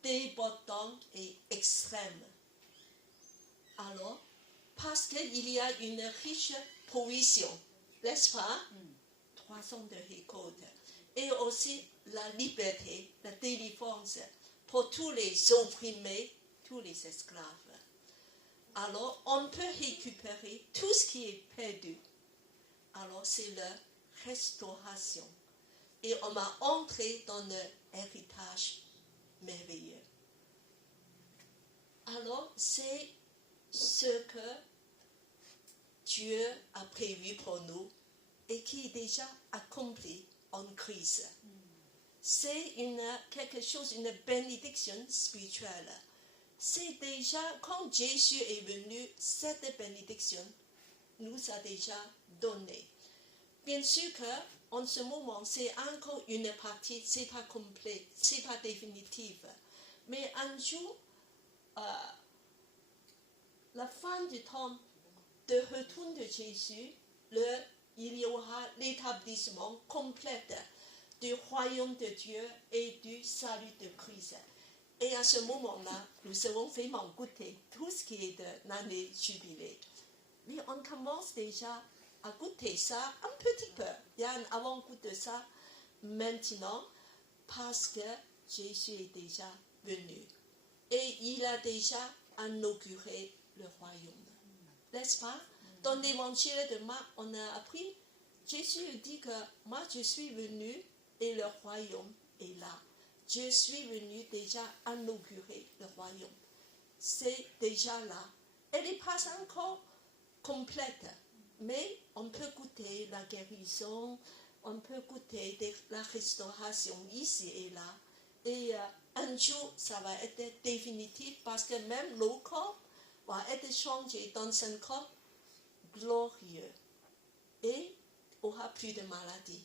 débordante et extrême. Alors, parce qu'il y a une riche provision, n'est-ce pas? 300 de récolte. Et aussi la liberté, la délivrance pour tous les opprimés, tous les esclaves. Alors, on peut récupérer tout ce qui est perdu. Alors, c'est le restauration. Et on va entrer dans un héritage merveilleux. Alors, c'est ce que Dieu a prévu pour nous et qui est déjà accompli en Christ. C'est quelque chose, une bénédiction spirituelle. C'est déjà, quand Jésus est venu, cette bénédiction nous a déjà donné. Bien sûr qu'en ce moment, c'est encore une partie, c'est pas complet, c'est pas définitif. Mais un jour, la fin du temps de retour de Jésus, il y aura l'établissement complet du royaume de Dieu et du salut de Christ. Et à ce moment-là, nous serons vraiment goûter tout ce qui est de l'année jubilée. Mais on commence déjà à goûter ça un petit peu. Il y a un avant-goût de ça maintenant parce que Jésus est déjà venu. Et il a déjà inauguré le royaume. N'est-ce pas? Dans l'évangile de Marc, on a appris, Jésus dit que moi je suis venu et le royaume est là. Je suis venu déjà inaugurer le royaume. C'est déjà là. Elle n'est pas encore complète, mais on peut goûter la guérison, on peut goûter la restauration ici et là. Et un jour, ça va être définitif parce que même le corps va être changé dans un corps glorieux et aura plus de maladies.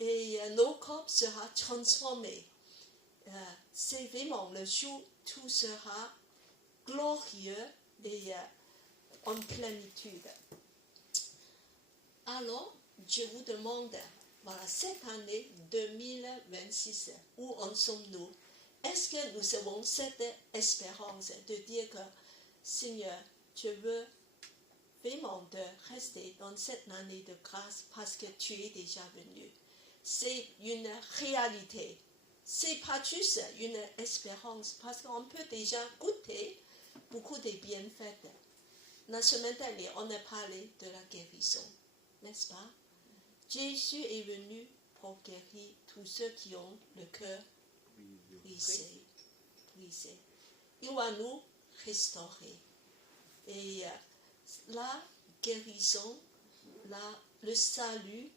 Et nos corps sera transformé. C'est vraiment le jour où tout sera glorieux et en plénitude. Alors, je vous demande, voilà, cette année 2026, où en sommes-nous? Est-ce que nous avons cette espérance de dire que, Seigneur, je veux vraiment de rester dans cette année de grâce parce que tu es déjà venu? C'est une réalité. C'est pas juste une espérance parce qu'on peut déjà goûter beaucoup de bienfaits. La semaine dernière, on a parlé de la guérison, n'est-ce pas? Jésus est venu pour guérir tous ceux qui ont le cœur brisé. Il va nous restaurer. Et la guérison, le salut,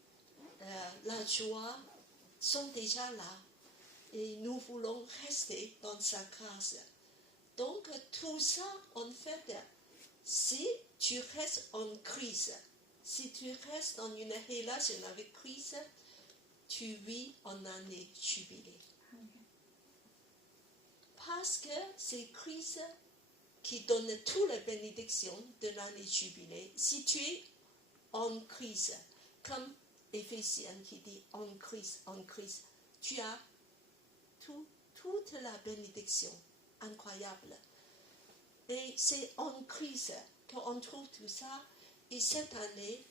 la joie sont déjà là. Et nous voulons rester dans sa grâce. Donc tout ça, en fait, si tu restes en Christ, si tu restes dans une relation avec Christ, tu vis en année jubilée. Parce que c'est Christ qui donne toutes les bénédictions de l'année jubilée. Si tu es en Christ, comme Éphésiens qui dit en Christ, tu as toute la bénédiction incroyable. Et c'est en Christ qu'on trouve tout ça. Et cette année,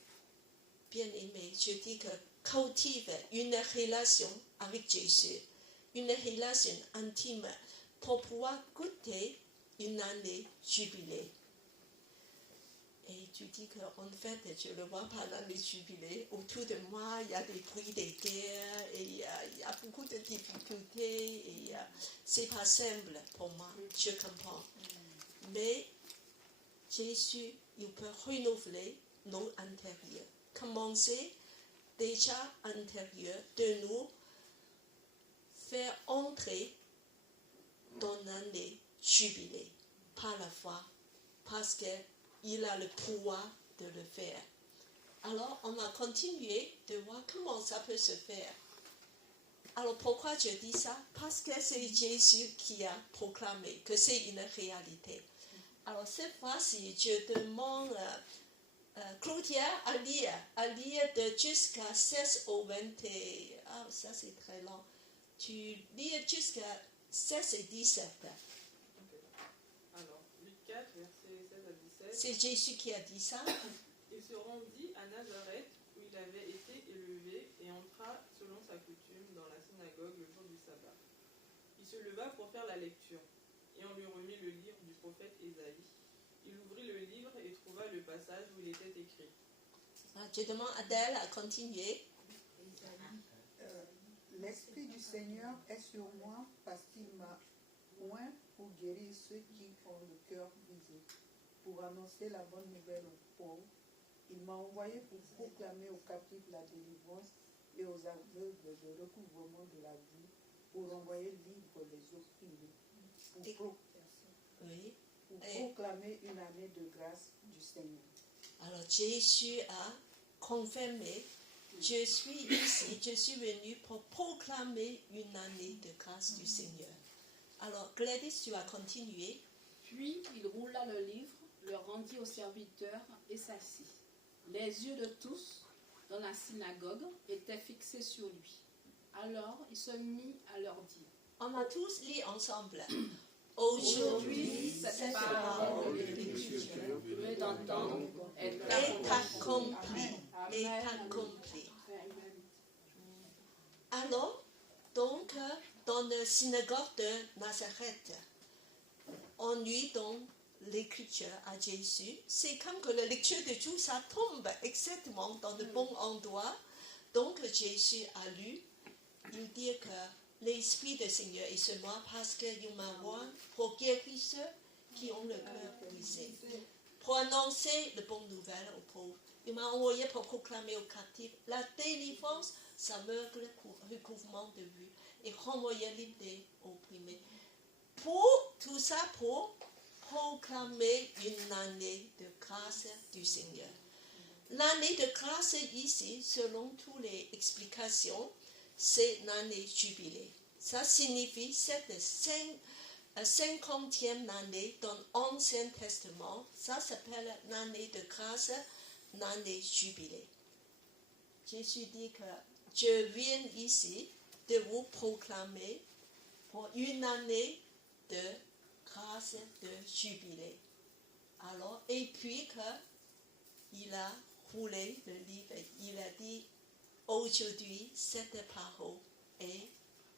bien-aimé, je dis que cultive une relation avec Jésus, une relation intime pour pouvoir goûter une année jubilée. Et tu dis qu'en fait, je ne vois pas l'année jubilée. Autour de moi, il y a des bruits des guerres, et il y a beaucoup de difficultés, et c'est pas simple pour moi, je comprends. Mais Jésus, il peut renouveler nos intérieurs. Commencer déjà intérieur de nous faire entrer dans l'année jubilée par la foi, parce qu'il a le pouvoir de le faire. Alors, on va continuer de voir comment ça peut se faire. Alors, pourquoi je dis ça? Parce que c'est Jésus qui a proclamé que c'est une réalité. Alors, cette fois-ci, je demande Claudia à lire de jusqu'à 16 au 20. Ah, ça c'est très long. Tu lis jusqu'à 16 et 17. Alors, Luc 4, versets 16 à 17. C'est Jésus qui a dit ça. Il se rendit à Nazareth, où il avait été élevé, et entra, selon sa coutume, dans la synagogue le jour du sabbat. Il se leva pour faire la lecture, et on lui remit le livre du prophète Ésaïe. Il ouvrit le livre et trouva le passage où il était écrit. Je demande à Adèle à continuer. L'Esprit du Seigneur est sur moi parce qu'il m'a oint pour guérir ceux qui ont le cœur brisé, pour annoncer la bonne nouvelle aux pauvres. Il m'a envoyé pour proclamer aux captifs la délivrance et aux aveugles le recouvrement de la vue, pour envoyer libre les opprimés, pour proclamer une année de grâce du Seigneur. Alors Jésus a confirmé, je suis ici, je suis venu pour proclamer une année de grâce du Seigneur. Alors Gladys, tu as continué. Puis il roula le livre, le rendit au serviteur et s'assit. Les yeux de tous dans la synagogue étaient fixés sur lui. Alors il se mit à leur dire. On a tous lu ensemble. Aujourd'hui, cette parole de l'Écriture Venez d'entendre est est accomplie. Est accomplie. Alors, donc, dans la synagogue de Nazareth, on lit donc l'écriture à Jésus. C'est comme que la lecture de tout ça tombe exactement dans le bon endroit. Donc, Jésus a lu, il dit que l'Esprit du Seigneur est sur moi parce qu'il m'a envoyé pour guérir ceux qui ont le cœur brisé, pour annoncer la bonne nouvelle aux pauvres. Il m'a envoyé pour proclamer aux captifs la délivrance, aveugle, recouvrement de vue, et renvoyer libre des opprimés. Pour tout ça, pour proclamer une année de grâce du Seigneur. L'année de grâce ici, selon toutes les explications, c'est l'année jubilée. Ça signifie cette 50e année dans l'Ancien Testament. Ça s'appelle l'année de grâce, l'année jubilée. Jésus dit que je viens ici de vous proclamer pour une année de grâce, de jubilé. Alors, et puis qu'il a roulé le livre, il a dit, aujourd'hui, cette parole est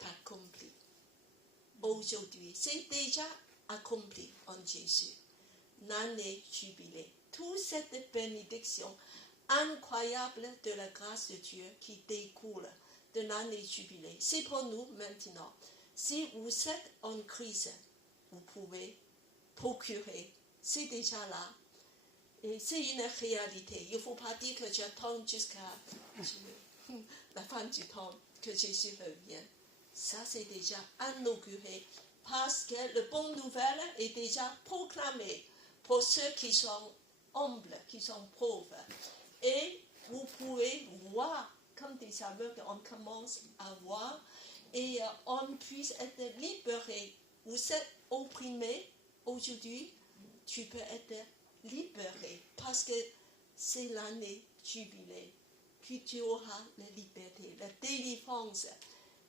accomplie. Aujourd'hui, c'est déjà accompli en Jésus. L'année jubilée. Toute cette bénédiction incroyable de la grâce de Dieu qui découle de l'année jubilée. C'est pour nous maintenant. Si vous êtes en crise, vous pouvez procurer. C'est déjà là. Et c'est une réalité. Il ne faut pas dire que j'attends jusqu'à la fin du temps que Jésus revienne. Ça, c'est déjà inauguré parce que la bonne nouvelle est déjà proclamée pour ceux qui sont humbles, qui sont pauvres. Et vous pouvez voir, comme des aveugles, on commence à voir et on puisse être libéré. Vous êtes opprimé aujourd'hui, tu peux être libéré parce que c'est l'année jubilée. Puis tu auras la liberté, la délivrance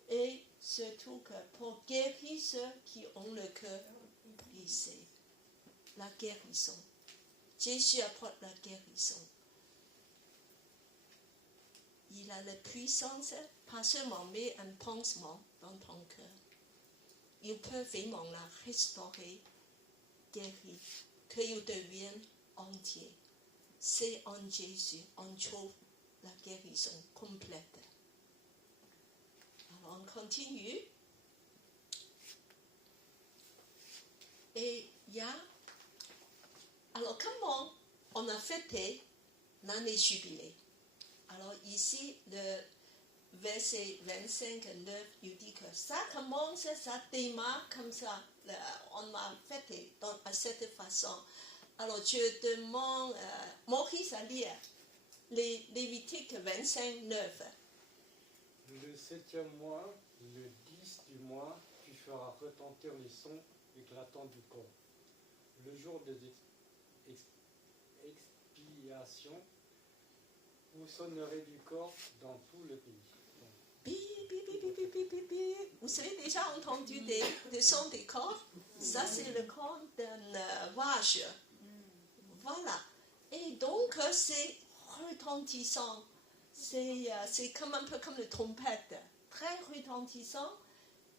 et surtout que pour guérir ceux qui ont le cœur brisé. La guérison. Jésus apporte la guérison. Il a la puissance, pas seulement, mais un pansement dans ton cœur. Il peut vraiment la restaurer, guérir, qu'il devienne entier. C'est en Jésus, on trouve la guérison complète. Alors on continue. Et il y a... Alors comment on a fêté l'année jubilée? Alors ici, le verset 25 et 9, il dit que ça commence, ça démarre comme ça. On a fêté à cette façon. Alors je demande Maurice à lire les Lévitique 25, 9. Le 7e mois, le 10 du mois, tu feras retentir les sons éclatants du corps. Le jour des expiations, vous sonnerez du corps dans tout le pays. Vous avez déjà entendu des sons des corps? Ça, c'est le corps d'une vache. Voilà. Et donc, c'est retentissant. C'est comme un peu comme une trompette. Très retentissant.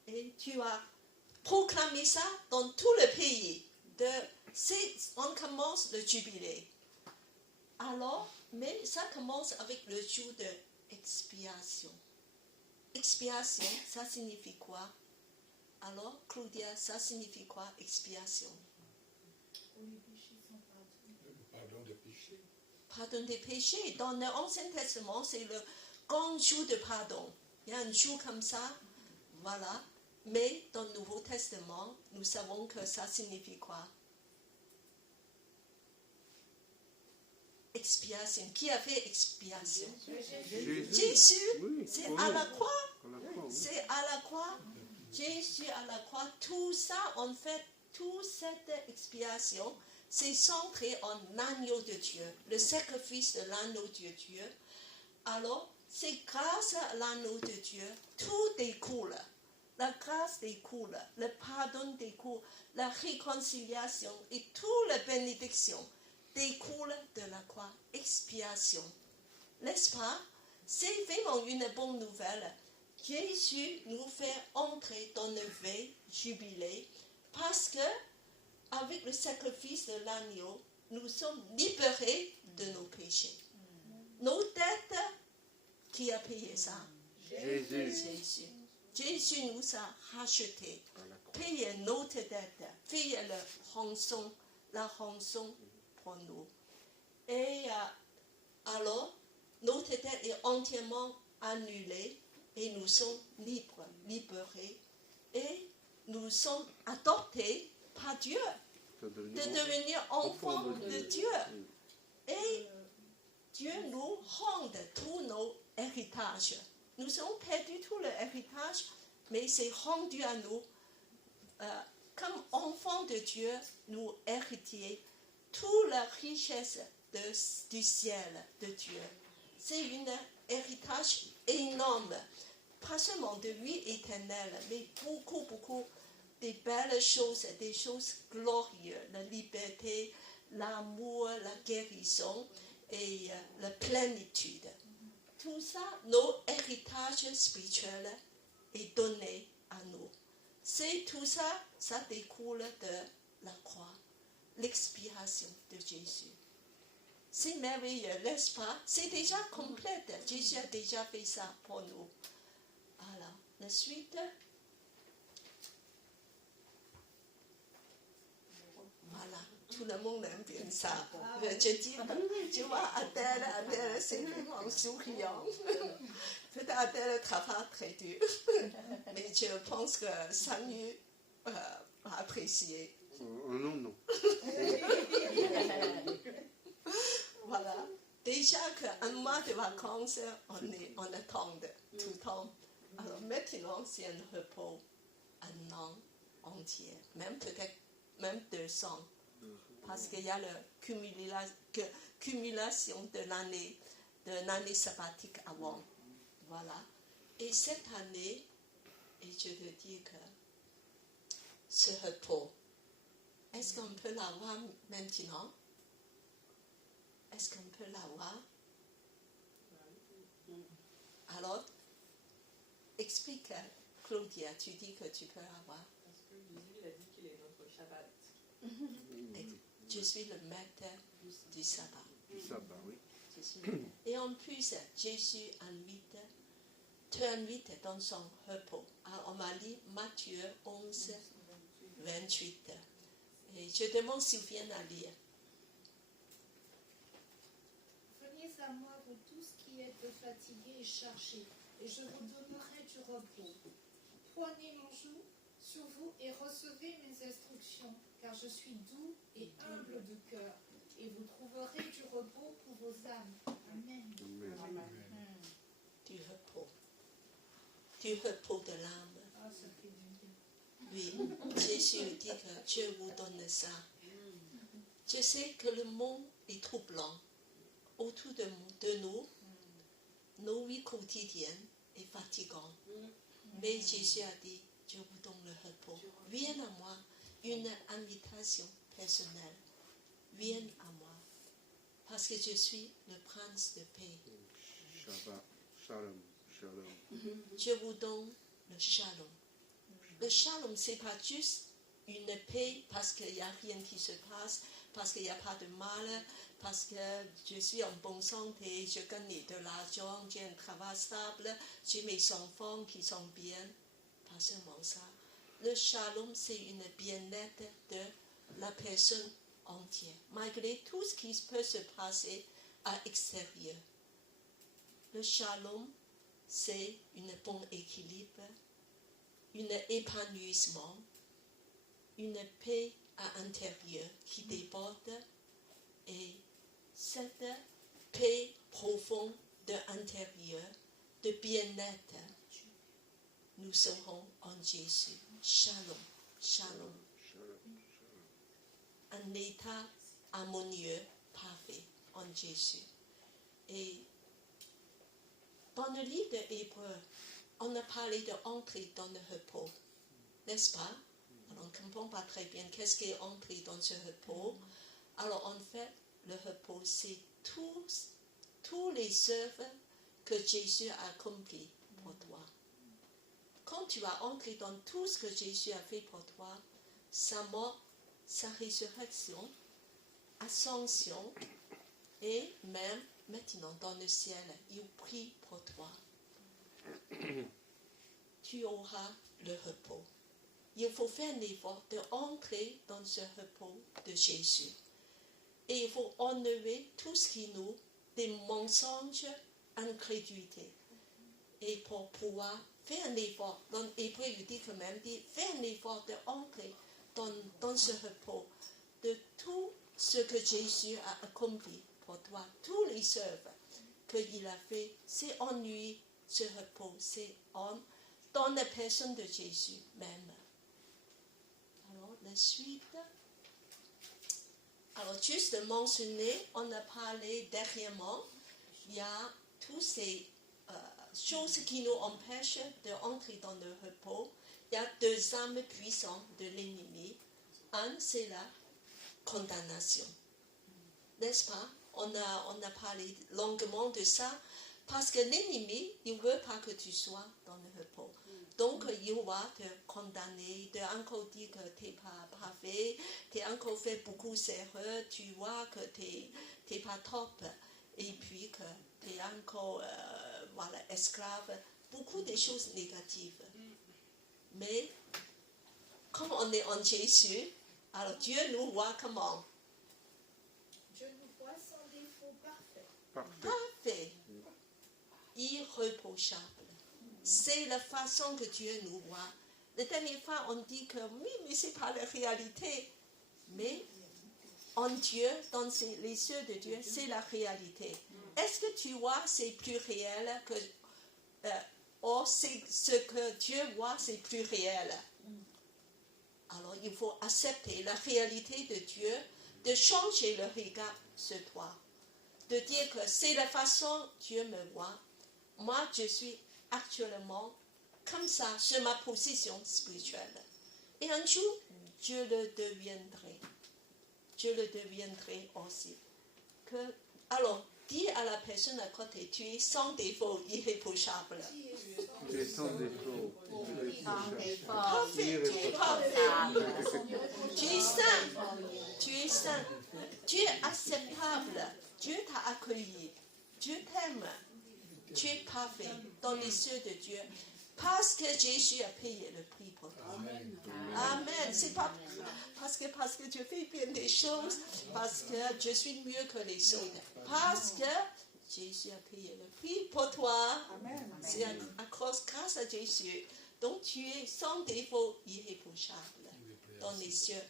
Et tu as proclamé ça dans tout le pays. On commence le jubilé. Alors, Mais ça commence avec le jour de expiation. Expiation, ça signifie quoi? Alors, Claudia, ça signifie quoi, expiation? Pardon des péchés. Pardon des péchés. Dans l'Ancien Testament, c'est le grand jour de pardon. Il y a un jour comme ça, voilà. Mais dans le Nouveau Testament, nous savons que ça signifie quoi? Expiation. Qui a fait expiation? Jésus. Oui, C'est pour à nous. la croix. À la croix, oui. C'est à la croix. Jésus à la croix. Tout ça, en fait, toute cette expiation, c'est centré en l'agneau de Dieu, le sacrifice de l'agneau de Dieu. Alors, c'est grâce à l'agneau de Dieu, tout découle. La grâce découle, le pardon découle, la réconciliation et toute la bénédiction découle de la croix. Expiation. N'est-ce pas? C'est vraiment une bonne nouvelle. Jésus nous fait entrer dans le veille jubilé parce que avec le sacrifice de l'agneau, nous sommes libérés de nos péchés. Nos dettes, qui a payé ça? Jésus. Jésus nous a rachetés, payé notre dette, payé la rançon pour nous. Et alors, notre dette est entièrement annulée et nous sommes libres, libérés. Et nous sommes adoptés par Dieu, de devenir enfants de Dieu. Et Dieu nous rend tous nos héritages. Nous avons perdu tout l'héritage, mais c'est rendu à nous. Comme enfants de Dieu, nous héritiers, toute la richesse du ciel de Dieu. C'est un héritage énorme, pas seulement de vie éternelle, mais beaucoup de belles choses, des choses glorieuses, la liberté, l'amour, la guérison et la plénitude. Tout ça, nos héritages spirituels est donné à nous. C'est tout ça, ça découle de la croix, l'expiation de Jésus. C'est merveilleux, n'est-ce pas? C'est déjà complète. Jésus a déjà fait ça pour nous. Alors, la suite. Voilà, tout le monde aime bien ça. Je dis, tu vois, Adèle, c'est vraiment souriant. Peut-être Adèle travaille très dur, mais je pense que Samuel a apprécié. Non. Voilà. Déjà qu'un mois de vacances, on attend tout le temps. Alors maintenant, c'est un repos, un an entier, même peut-être même 200. Parce qu'il y a la cumulation de l'année sabbatique avant. Voilà. Et cette année, et je veux dire que ce repos, est-ce qu'on peut l'avoir maintenant? Est-ce qu'on peut l'avoir? Alors, explique, Claudia, tu dis que tu peux avoir. Parce que Jésus a dit qu'il est notre Shabbat. Je suis le maître du sabbat. Du sabbat, oui. Et en plus, Jésus t'invite dans son repos. Alors, on m'a dit Matthieu 11, 28. Et je demande s'il vient à lire. Venez à moi, vous tous qui êtes fatigués et chargés, et je vous donnerai du repos. Prenez mon joug sur vous et recevez mes instructions, car je suis doux et humble de cœur, et vous trouverez du repos pour vos âmes. Amen. Du repos. Du repos de l'âme. Ah, ça fait du bien. Oui, Jésus dit que Dieu vous donne ça. Je sais que le monde est troublant autour de nous. Nos vies quotidiennes est fatigant. Mais Jésus a dit, je vous donne le repos. Viens à moi, une invitation personnelle. Viens à moi, parce que je suis le prince de paix. Shalom. Je vous donne le shalom. Le shalom, ce n'est pas juste une paix parce qu'il n'y a rien qui se passe, parce qu'il n'y a pas de mal, parce que je suis en bonne santé, je gagne de l'argent, j'ai un travail stable, j'ai mes enfants qui sont bien. Pas seulement ça. Le shalom, c'est une bien-être de la personne entière, malgré tout ce qui peut se passer à l'extérieur. Le shalom, c'est un bon équilibre, un épanouissement, une paix à l'intérieur qui déborde, et cette paix profonde de l'intérieur, de bien-être, nous serons en Jésus. Shalom, shalom. Un état harmonieux, parfait en Jésus. Et dans le livre de Hébreux, on a parlé d'entrer dans le repos, n'est-ce pas? Alors, on ne comprend pas très bien qu'est-ce qui est entrer dans ce repos. Alors, en fait, le repos, c'est tous les œuvres que Jésus a accomplies pour toi. Quand tu as entré dans tout ce que Jésus a fait pour toi, sa mort, sa résurrection, ascension, et même maintenant dans le ciel, il prie pour toi. Tu auras le repos. Il faut faire un effort d'entrer dans ce repos de Jésus. Et il faut enlever tout ce qui nous, des mensonges, incrédulité. Et pour pouvoir faire un effort, dans Hébreux, il dit quand même, faire un effort d'entrer dans ce repos, de tout ce que Jésus a accompli pour toi, tous les œuvres qu'il a fait, c'est en lui, ce repos, c'est dans la personne de Jésus même. Alors, la suite. Alors, juste de mentionner, on a parlé dernièrement, il y a toutes ces choses qui nous empêchent d'entrer dans le repos. Il y a deux armes puissantes de l'ennemi. Un, c'est la condamnation. N'est-ce pas? On a parlé longuement de ça, parce que l'ennemi, il ne veut pas que tu sois dans le repos. Donc, il va te condamner, de encore dire que tu n'es pas parfait, tu as encore fait beaucoup d'erreurs, tu vois que tu n'es pas top, et puis que tu es encore esclave, beaucoup de choses négatives. Mais, comme on est en Jésus, alors Dieu nous voit comment? Dieu nous voit sans défaut, parfait. Parfait. Irréprochable. C'est la façon que Dieu nous voit. La dernière fois, on dit que oui, mais ce n'est pas la réalité. Mais en Dieu, dans les yeux de Dieu, c'est la réalité. Est-ce que tu vois, c'est plus réel que... c'est ce que Dieu voit, c'est plus réel. Alors, il faut accepter la réalité de Dieu, de changer le regard sur toi. De dire que c'est la façon Dieu me voit. Moi, je suis actuellement comme ça, sur ma position spirituelle. Et un jour, je le deviendrai. Je le deviendrai aussi. Alors, dis à la personne à côté, tu es sans défaut, irréprochable. Tu es sans défaut, irréprochable. Parfait, tu es parfait. Tu es saint. Tu es saint. Tu es acceptable. Dieu t'a accueilli. Dieu t'aime. Tu es parfait dans les yeux de Dieu. Parce que Jésus a payé le prix pour toi. Amen. Amen. C'est pas parce que tu fais bien des choses, parce que je suis mieux que les autres. Parce que Jésus a payé le prix pour toi. Amen. C'est à cause, grâce à Jésus. Donc tu es sans défaut, irréprochable dans les yeux.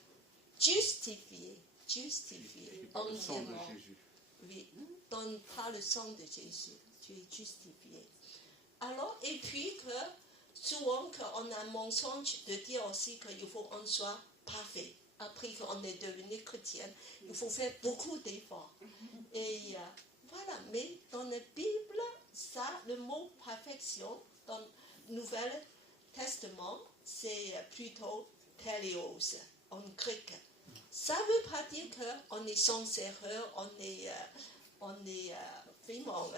Justifié entièrement. Oui, par le sang de Jésus, tu es justifié. Alors, et puis que souvent qu'on a un mensonge de dire aussi qu'il faut qu'on soit parfait. Après qu'on est devenu chrétien, il faut faire beaucoup d'efforts. Et voilà, mais dans la Bible, ça, le mot perfection, dans le Nouveau Testament, c'est plutôt téléos en grec. Ça ne veut pas dire qu'on est sans erreur, on est vraiment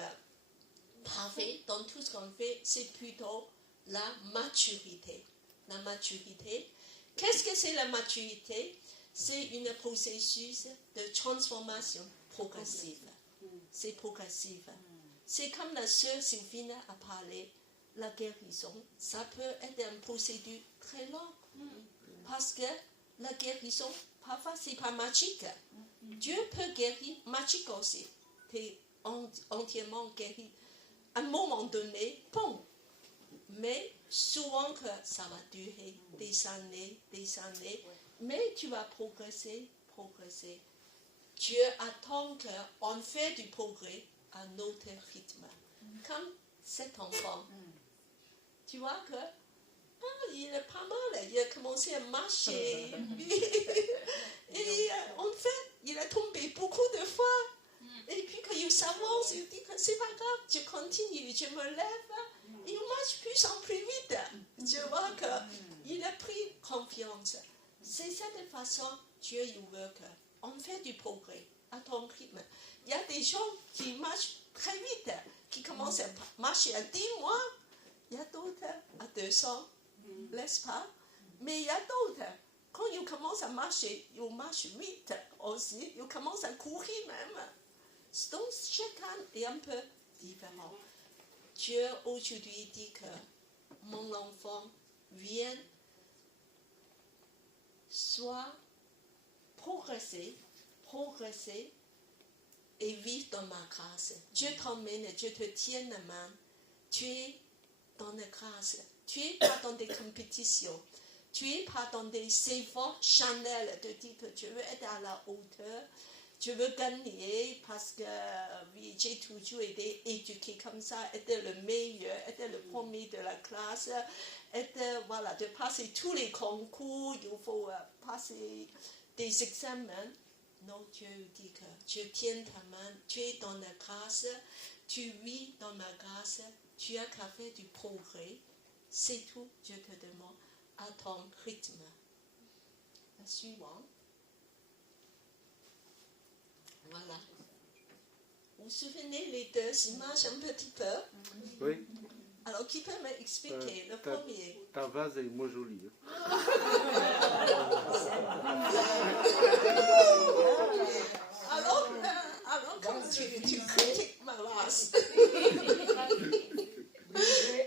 parfait dans tout ce qu'on fait, c'est plutôt la maturité. La maturité. Qu'est-ce que c'est la maturité? C'est un processus de transformation progressive. C'est progressif. C'est comme la sœur Sylvine a parlé, la guérison, ça peut être une procédure très longue. Parce que la guérison, parfois, c'est pas magique. Dieu peut guérir magique aussi. Tu es entièrement guéri. À un moment donné, bon. Mais souvent que ça va durer des années. Mais tu vas progresser. Dieu attend qu'on fait du progrès à notre rythme. Comme cet enfant. Tu vois que il est pas mal, il a commencé à marcher. Et en fait, il a tombé beaucoup de fois. Et puis quand il s'avance, il dit que c'est pas grave, je continue, je me lève. Et il marche plus en plus vite. Tu vois qu'il a pris confiance. C'est cette façon, Dieu il veut qu'on fait du progrès à ton rythme. Il y a des gens qui marchent très vite, qui commencent à marcher à 10 mois. Il y a d'autres à 200, n'est-ce pas? Mais il y a d'autres, quand ils commencent à marcher, ils marchent vite aussi, ils commencent à courir même. Donc chacun est un peu différent. Dieu aujourd'hui dit que mon enfant vient soit progresser et vivre dans ma grâce. Dieu t'emmène, Dieu te tient la main. Tu es dans la grâce. Tu n'es pas dans des compétitions. Tu n'es pas dans des efforts charnels de dire que tu veux être à la hauteur. Tu veux gagner parce que oui, j'ai toujours été éduqué comme ça, être le meilleur, être le premier de la classe, voilà, de passer tous les concours, il faut passer des examens. Non, Dieu dit que Dieu tient ta main, tu es dans la grâce, tu vis dans ma grâce, tu as qu'à faire du progrès. C'est tout, Dieu te demande, à ton rythme. La suivante. Voilà. Vous vous souvenez les deux images un petit peu? Oui. Alors, qui peut m'expliquer le premier? Ta vase est moins jolie. Alors comme tu critiques ma vase.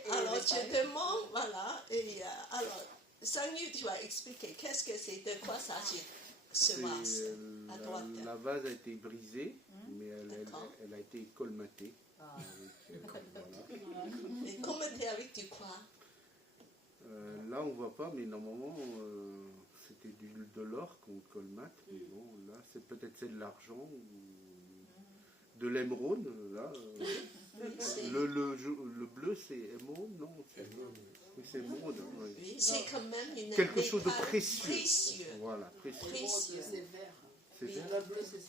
Alors, je demande, voilà, et alors, Sanyu, tu vas expliquer qu'est-ce que c'est, de quoi s'agit ce vase à droite. La vase a été brisée, mais elle a été colmatée. Voilà. Et colmatée avec du quoi? Là, on ne voit pas, mais normalement, c'était de l'or qu'on colmate. Mais bon, là, c'est peut-être de l'argent ou de l'émeraude. Là, le bleu, c'est émeraude, non? C'est émeraude. Oui. Oui, c'est quand même quelque chose de précieux. Voilà, précieux. C'est vert. C'est vert. Le bleu, c'est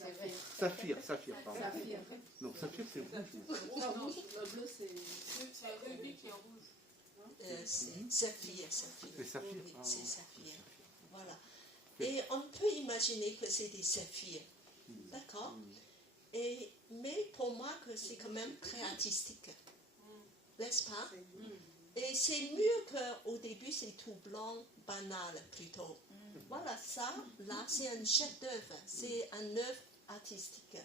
saphir. Saphir, pardon. Saphir. Non, saphir, c'est rouge. Non, le bleu, c'est un rubis qui est rouge. C'est saphir. C'est saphir. Oui, c'est saphir. Voilà. Et on peut imaginer que c'est des saphirs. D'accord? Mais pour moi, que c'est quand même très artistique. N'est-ce pas? Et c'est mieux qu'au début, c'est tout blanc, banal plutôt. Voilà, ça, là, c'est un chef-d'œuvre. C'est un œuvre artistique.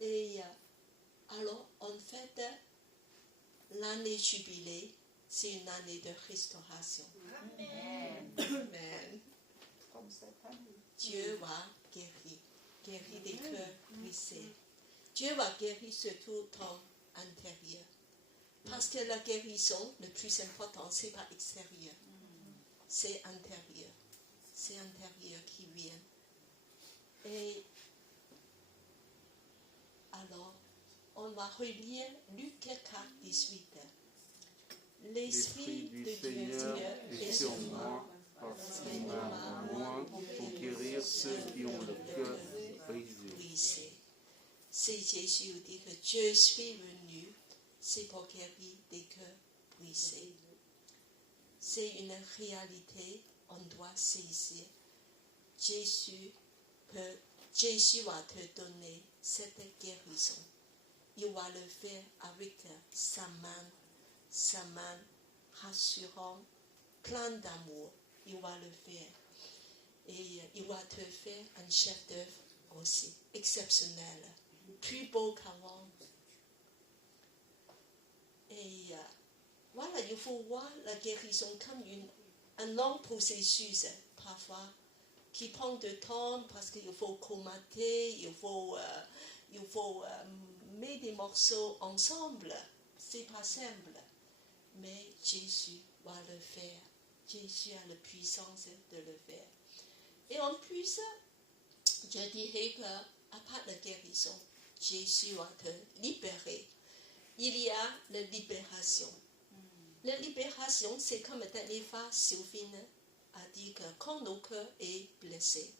Et alors, en fait, l'année jubilée, c'est une année de restauration. Amen. Comme cette année. Dieu va guérir des cœurs brisés. Dieu va guérir surtout ton intérieur. Parce que la guérison, le plus important, ce n'est pas extérieur. C'est intérieur. C'est intérieur qui vient. Et alors, on va relire Luc 4, 18. L'Esprit du Seigneur est sur moi, parce qu'il m'a loin pour guérir ceux qui ont le cœur brisé. C'est Jésus qui dit que je suis venu, c'est pour guérir des cœurs brisés. C'est une réalité, on doit saisir. Jésus va te donner cette guérison. Il va le faire avec sa main rassurante, plein d'amour. Il va le faire. Et il va te faire un chef d'œuvre aussi, exceptionnel, plus beau qu'avant. Et voilà, il faut voir la guérison comme un long processus, parfois, qui prend du temps parce qu'il faut colmater, il faut mettre des morceaux ensemble. C'est pas simple, mais Jésus va le faire. Jésus a la puissance de le faire. Et en plus, je dirais qu'à part la guérison, Jésus va te libérer. Il y a la libération. La libération, c'est comme dernière fois, Sylvine a dit que quand nos cœurs est blessé,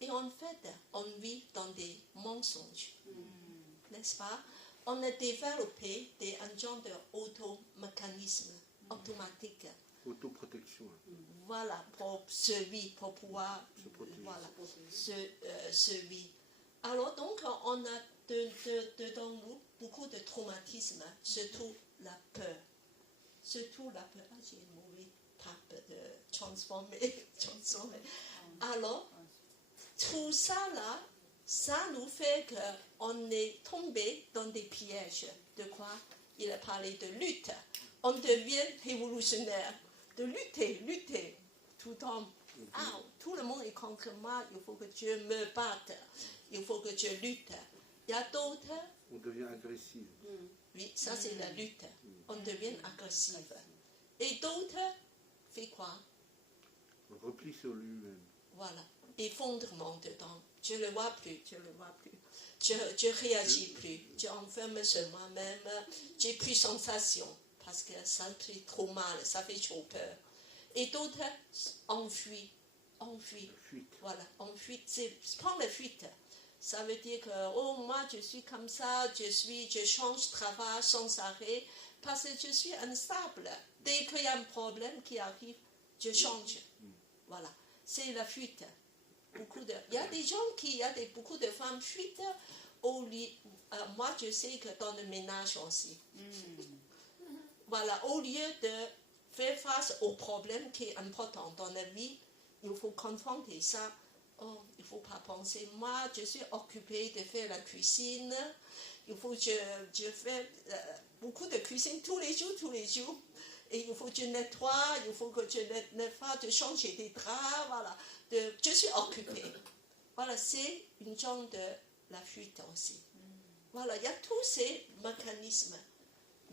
et en fait, on vit dans des mensonges, n'est-ce pas? On a développé un genre d'automécanisme automatique. Autoprotection. Voilà, pour survivre, pour pouvoir survivre. Alors donc, on a dedans nous beaucoup de traumatisme, surtout la peur. Surtout la peur. Ah, j'ai une mauvaise tape de transformer. Alors, tout ça là, ça nous fait qu'on est tombé dans des pièges. De quoi? Il a parlé de lutte. On devient révolutionnaire. De lutter. Tout le temps. Ah, tout le monde est contre moi. Il faut que Dieu me batte. Il faut que je lutte. Il y a d'autres. On devient agressif. Oui, ça c'est la lutte. On devient agressif. Et d'autres, fait quoi? Repli sur lui-même. Voilà. Effondrement dedans. Je ne le vois plus. Je ne réagis plus. Je enferme sur moi-même. J'ai plus sensation. Parce que ça fait trop mal. Ça fait trop peur. Et d'autres enfuient. Voilà, enfuient. Prends la fuite. Ça veut dire que, oh, moi, je suis comme ça, je change de travail sans arrêt, parce que je suis instable. Dès qu'il y a un problème qui arrive, je change. Voilà, c'est la fuite. Il y a des gens beaucoup de femmes fuitent au lit. Moi, je sais que dans le ménage aussi. Voilà, au lieu de faire face aux problèmes qui est important dans la vie, il faut confronter ça. Oh, il ne faut pas penser, moi, je suis occupée de faire la cuisine. Il faut que je fais beaucoup de cuisine tous les jours. Et il faut que je nettoie, il faut que je nettoie, de changer des draps, voilà. Je suis occupée. Voilà, c'est une genre de la fuite aussi. Voilà, il y a tous ces mécanismes.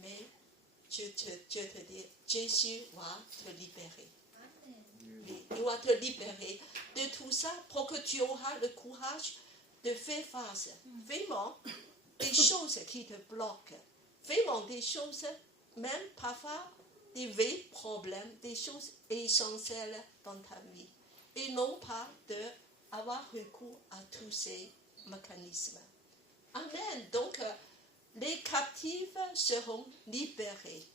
Mais je te dis, Jésus va te libérer. Il va te libérer de tout ça pour que tu auras le courage de faire face. Vraiment, des choses qui te bloquent. Vraiment, des choses, même parfois, des vrais problèmes, des choses essentielles dans ta vie. Et non pas d'avoir recours à tous ces mécanismes. Amen. Donc, les captifs seront libérés.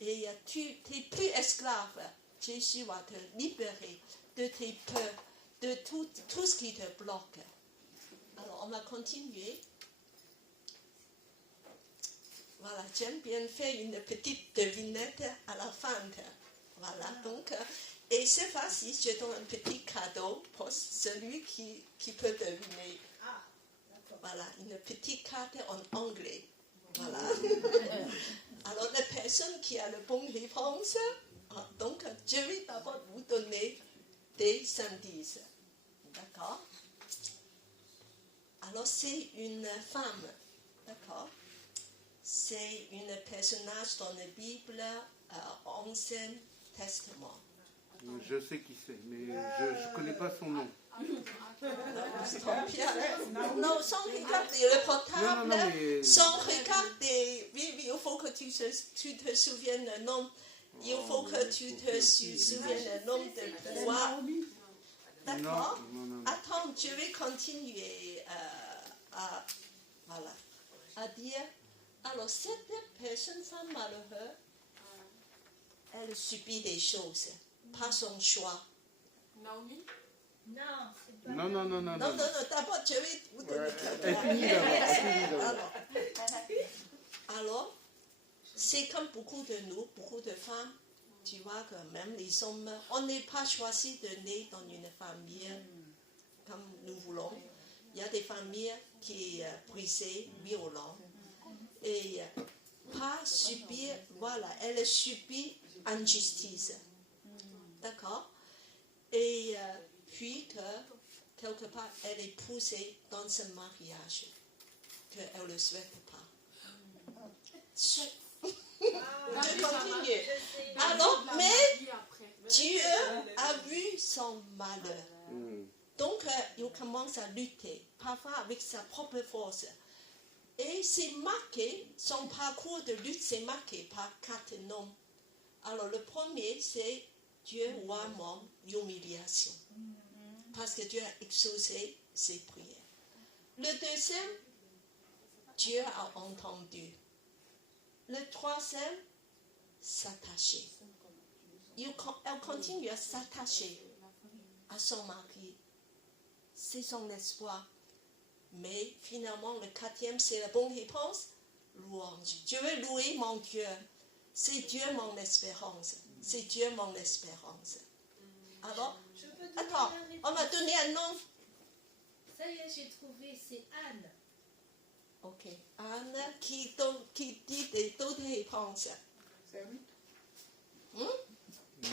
Et tu n'es plus esclave. Jésus va te libérer de tes peurs, de tout ce qui te bloque. Alors, on va continuer. Voilà, j'aime bien faire une petite devinette à la fin. Voilà, donc, et cette fois-ci, je donne un petit cadeau pour celui qui peut deviner. Voilà, une petite carte en anglais. Voilà. Alors, la personne qui a la bonne réponse, donc, je vais d'abord vous donner des indices. D'accord? Alors, c'est une femme. D'accord? C'est un personnage dans la Bible, Ancien Testament. Je sais qui c'est, mais je ne connais pas son nom. Non, sans regarder le portable, sans regarder, oui, il faut que tu te souviennes le nom. Il faut que tu te souviennes le nom de toi. D'accord? Attends, je vais continuer à dire. Alors, cette personne, femme malheureuse, elle subit des choses, pas son choix. Naomi? Non. Non, d'abord, je vais vous donner Alors, c'est comme beaucoup de nous, beaucoup de femmes, tu vois que même les hommes, on n'est pas choisi de naître dans une famille comme nous voulons. Il y a des familles qui brisées, violentes. Et pas subir, voilà, elle subit injustice. D'accord? Et puis que quelque part, elle est poussée dans ce mariage qu'elle ne le souhaite pas. Je continue. Alors, mais Dieu a vu son malheur. Donc, il commence à lutter, parfois avec sa propre force. Et c'est marqué, son parcours de lutte, c'est marqué par 4 noms. Alors, le premier, c'est Dieu voit mon humiliation. Parce que Dieu a exaucé ses prières. Le deuxième, Dieu a entendu. Le troisième, s'attacher. Elle continue à s'attacher à son mari. C'est son espoir. Mais finalement, le quatrième, c'est la bonne réponse. Louange. Je veux louer mon Dieu. C'est Dieu mon espérance. C'est Dieu mon espérance. Alors, attends, on va donner un nom. Ça y est, j'ai trouvé, c'est Anne. Ok. Anne qui dit d'autres réponses. C'est oui.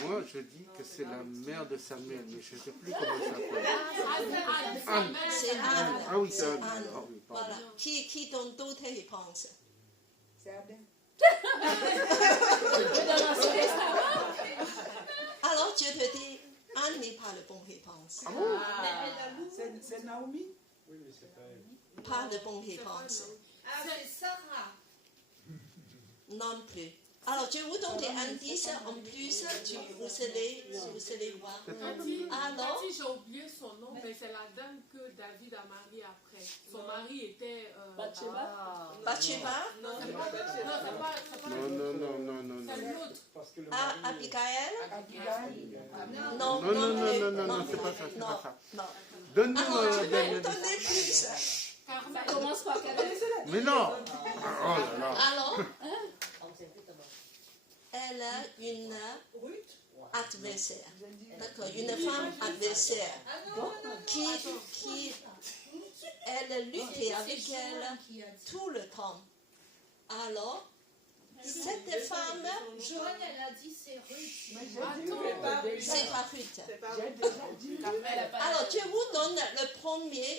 Moi, je dis que c'est la mère de Samuel, mais je ne sais plus comment ça s'appelle. Anne. C'est Anne. Ah oui, c'est Anne. Anne. Ah oui, pardon. Voilà. Qui donne d'autres réponses? C'est Adam. Alors, je te dis, Anne n'est pas la bonne réponse. Ah bon? C'est Naomi? Oui, mais c'est pas elle. Pas la bonne réponse. Ah, c'est Sarah. Non plus. Alors, je vous donne des indices en plus, vous allez voir. Alors, Tati, j'ai oublié son nom, mais c'est la dame que David a mariée après. Son mari était... Bathsheba? Non, c'est pas Bathsheba. Non. C'est l'autre. Abigail? Non, c'est pas ça. Donne-nous donnez plus. Ça commence par Mais non. Oh là là. Alors, elle a une adversaire. D'accord, une femme adversaire qui elle luttait avec elle tout le temps. Alors, cette femme, Joanne, elle a dit c'est Ruth. c'est pas Ruth. Alors, je vous donne le premier.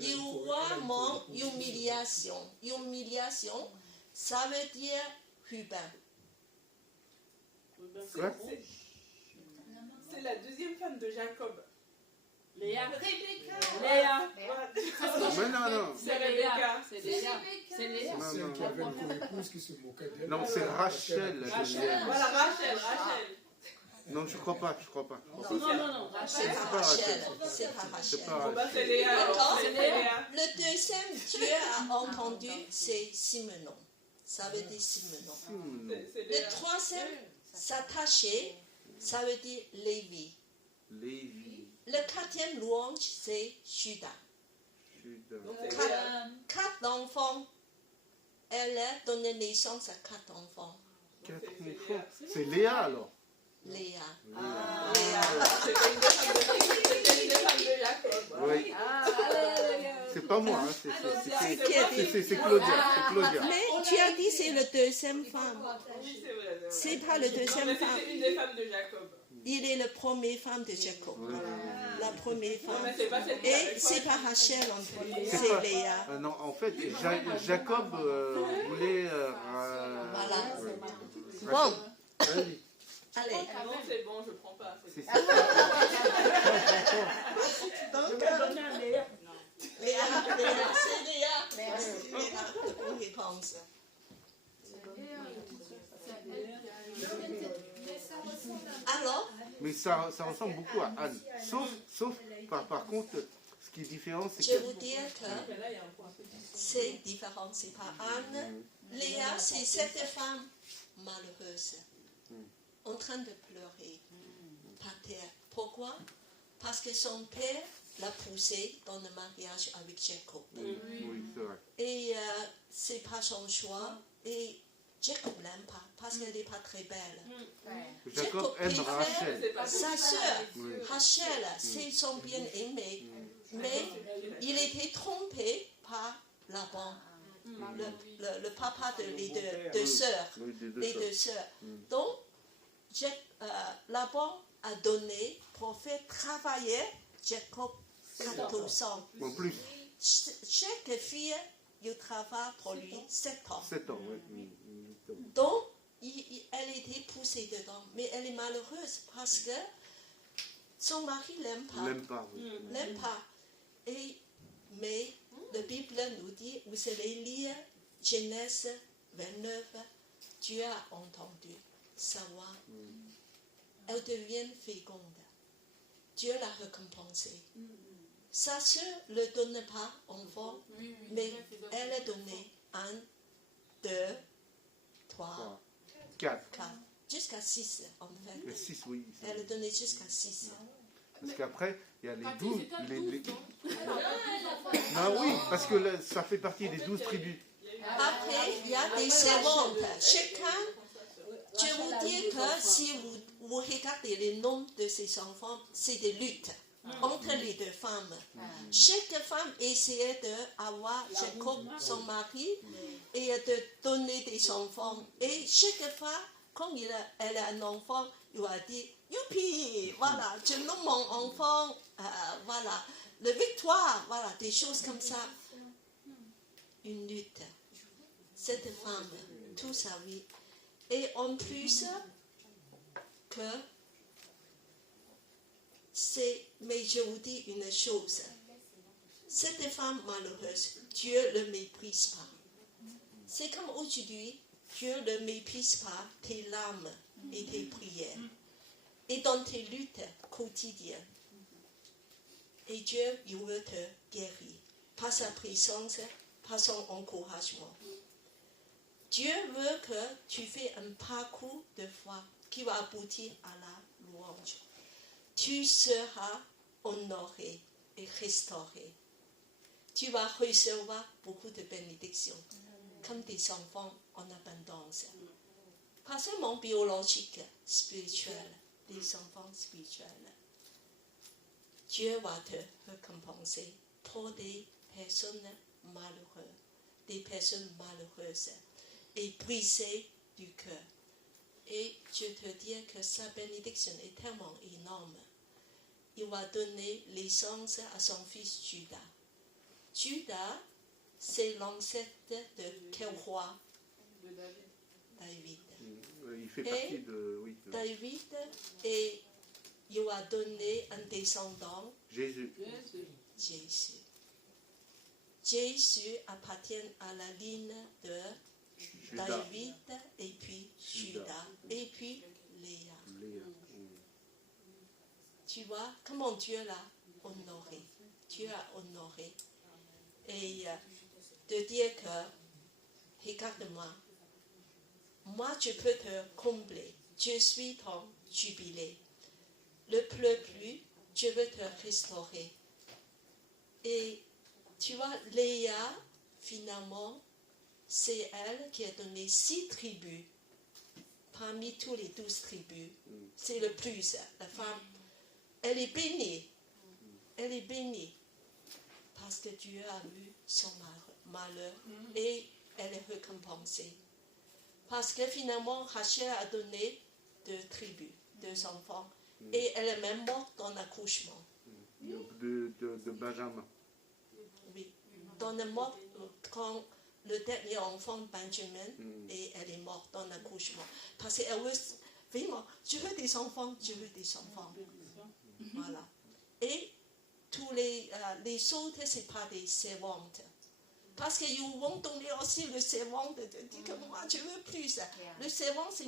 Il voit mon humiliation. Humiliation, ça veut dire Ruben. C'est la deuxième femme de Jacob. Léa. Rebecca. Léa. Mais non. C'est Rebecca. C'est Léa. C'est Léa. C'est celle qui avait une co-épouse qui se moquait d'elle. Non, c'est Rachel. Voilà, Rachel. Non, je crois pas. Non. C'est pas Rachel. C'est pas Rachel. C'est Léa. D'accord. C'est Léa. Le deuxième Dieu a entendu, c'est Simenon. Ça veut dire Simenon. Le troisième, s'attacher, ça veut dire Lévi. Le quatrième louange, c'est Judas. 4 enfants. Elle a donné naissance à 4 enfants. 4 enfants. C'est Léa alors. Léa. C'était une des femmes de Jacob. Oui. C'est pas moi, c'est Claudia. Mais tu as dit c'est la deuxième femme. Oui, c'est vrai. C'est pas la deuxième femme. C'est une des femmes de Jacob. Il est la première femme de Jacob. La première femme. mais c'est pas celle qui Et c'est pas Rachel en plus, c'est Léa. Non, en fait, Jacob voulait... Voilà. Bon. Allez. Non, c'est bon, je prends pas. Donc, Léa, c'est Léa. Merci. Bonne réponse. Alors, mais ça ressemble beaucoup à Anne. Sauf par contre, ce qui est différent, c'est que... je vous dire que c'est différent. C'est pas Anne. Léa, c'est cette femme malheureuse, en train de pleurer par terre. Pourquoi? Parce que son père l'a poussée dans le mariage avec Jacob. Oui, c'est vrai. Et c'est pas son choix. Et Jacob l'aime pas parce qu'elle n'est pas très belle. Jacob aime Rachel. Sa sœur, Oui. Rachel, c'est son bien-aimé, mais il était trompé par Laban, le papa de les deux sœurs. Oui, des Les deux sœurs. Donc, Laban a donné pour faire travailler Jacob 14 ans. En plus, Chaque fille, il travaille pour lui 7 ans. 7 ans, oui. Donc, elle était poussée dedans. Mais elle est malheureuse parce que son mari l'aime pas. L'aime pas, oui. L'aime pas. Mais la Bible nous dit, vous allez lire Genèse 29, Dieu a entendu sa voix. Elle devient féconde. Dieu l'a récompensée. Sa sœur ne le donne pas enfant, mais elle a donné 1, 2, 3, 4. jusqu'à 6 en fait. 6, oui. Elle a donné jusqu'à 6. Parce qu'après, il y a les 12. Non, Ah oui, parce que là, ça fait partie des 12 tribus. Après, il y a des servantes. Chacun, je vous dis que si vous regardez les noms de ces enfants, c'est des luttes entre les deux femmes. Chaque femme essayait d'avoir Jacob, son mari, et de donner des enfants. Et chaque fois, quand elle a un enfant, il a dit, youpi, voilà, je nomme mon enfant, voilà, la victoire, voilà, des choses comme ça. Une lutte. Cette femme, toute sa vie. Et en plus, mais je vous dis une chose, cette femme malheureuse, Dieu ne le méprise pas. C'est comme aujourd'hui, Dieu ne méprise pas tes larmes et tes prières. Et dans tes luttes quotidiennes. Et Dieu, il veut te guérir. Par sa présence, par son encouragement. Dieu veut que tu fais un parcours de foi qui va aboutir à la louange. Tu seras honoré et restauré. Tu vas recevoir beaucoup de bénédictions, comme des enfants en abondance. Pas seulement biologique, spirituel, des enfants spirituels. Dieu va te récompenser pour des personnes malheureuses, et brisées du cœur. Et je te dis que sa bénédiction est tellement énorme. Il va donner l'essence à son fils Judas. Judas, c'est l'ancêtre de quel roi? David. Il fait partie de... Oui, David, et il a donné un descendant. Jésus. Jésus appartient à la ligne de David, et puis Judas, et puis Léa. Tu vois comment Dieu l'a honoré. Dieu a honoré. Et de dire que, regarde-moi, moi je peux te combler. Je suis ton jubilé. Ne pleure plus, je veux te restaurer. Et tu vois, Léa, finalement, c'est elle qui a donné 6 tribus. Parmi tous les 12 tribus, c'est le plus. La femme, elle est bénie. Elle est bénie. Parce que Dieu a vu son malheur et elle est récompensée. Parce que finalement, Rachel a donné 2 tribus, 2 enfants. Et elle est même morte dans l'accouchement. De Benjamin. Oui. Dans le mort, quand le dernier enfant, Benjamin, et elle est morte dans l'accouchement. Parce qu'elle veut vraiment, je veux des enfants, je veux des enfants. Voilà. Et tous les autres, ce n'est pas des servantes. Parce qu'ils vont donner aussi le servant de dire que moi, je veux plus. Le servant, c'est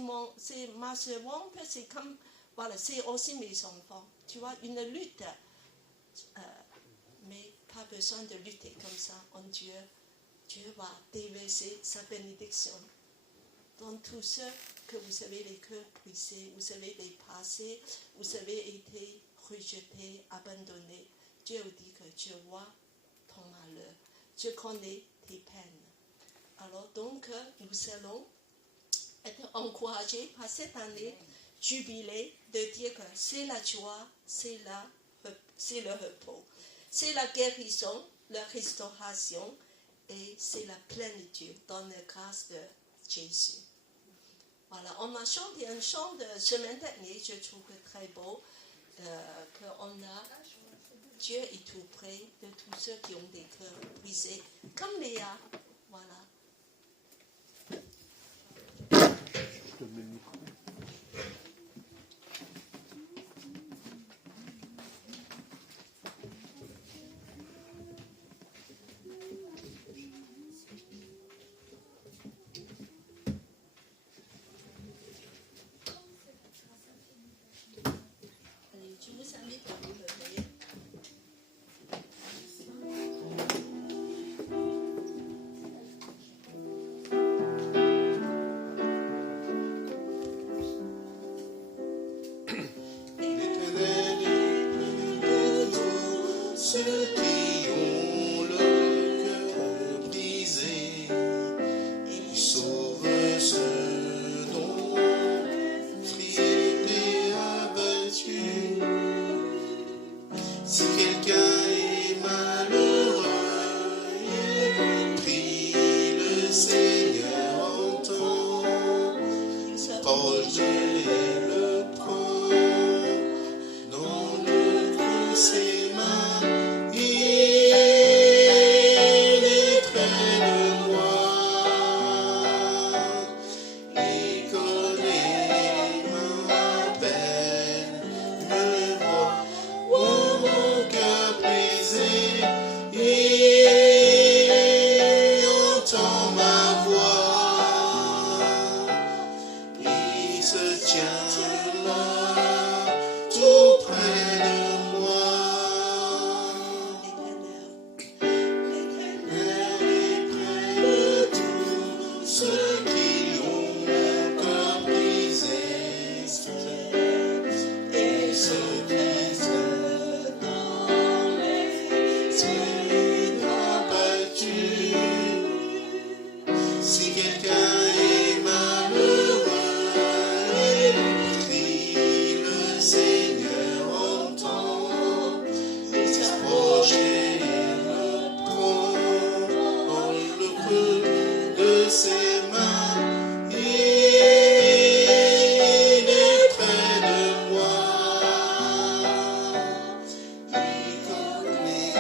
ma servante, c'est comme, voilà, c'est aussi mes enfants. Tu vois, une lutte. Mais pas besoin de lutter comme ça en Dieu. Dieu va déverser sa bénédiction dans tous ceux que vous avez les cœurs brisés, vous avez les passés, vous avez été rejetés, abandonnés. Dieu vous dit que je vois ton malheur, je connais tes peines. Alors donc, nous allons être encouragés par cette année jubilée, de dire que c'est la joie, c'est le repos, c'est la guérison, la restauration et c'est la plénitude dans la grâce de Jésus. Voilà, on m'a chanté un chant de semaine dernière, je trouve très beau, qu'on a Dieu est tout près de tous ceux qui ont des cœurs brisés, comme Léa. Voilà. Je te mets le micro. Allez, je vous invite à vous lever. L'Éternel est près de tous ceux qui ont le cœur brisé. Il sauve ceux dont l'esprit est abattu. Si quelqu'un est malheureux, prie, le Seigneur entend. Proche de le prend dans le creux ses mains. Il est près de moi. Il connaît ma peine, me voit. Oh, mon cœur brisé, il entend ma voix. Il se tient là, tout près de moi. L'Éternel est près de tous ceux qui ont le cœur brisé. Et ceux qui se dans l'esprit abattu. Si quelqu'un est malheureux, prie, le Seigneur entend. Il s'approche et le prend dans le creux de ses mains. Il est près de moi. Il connaît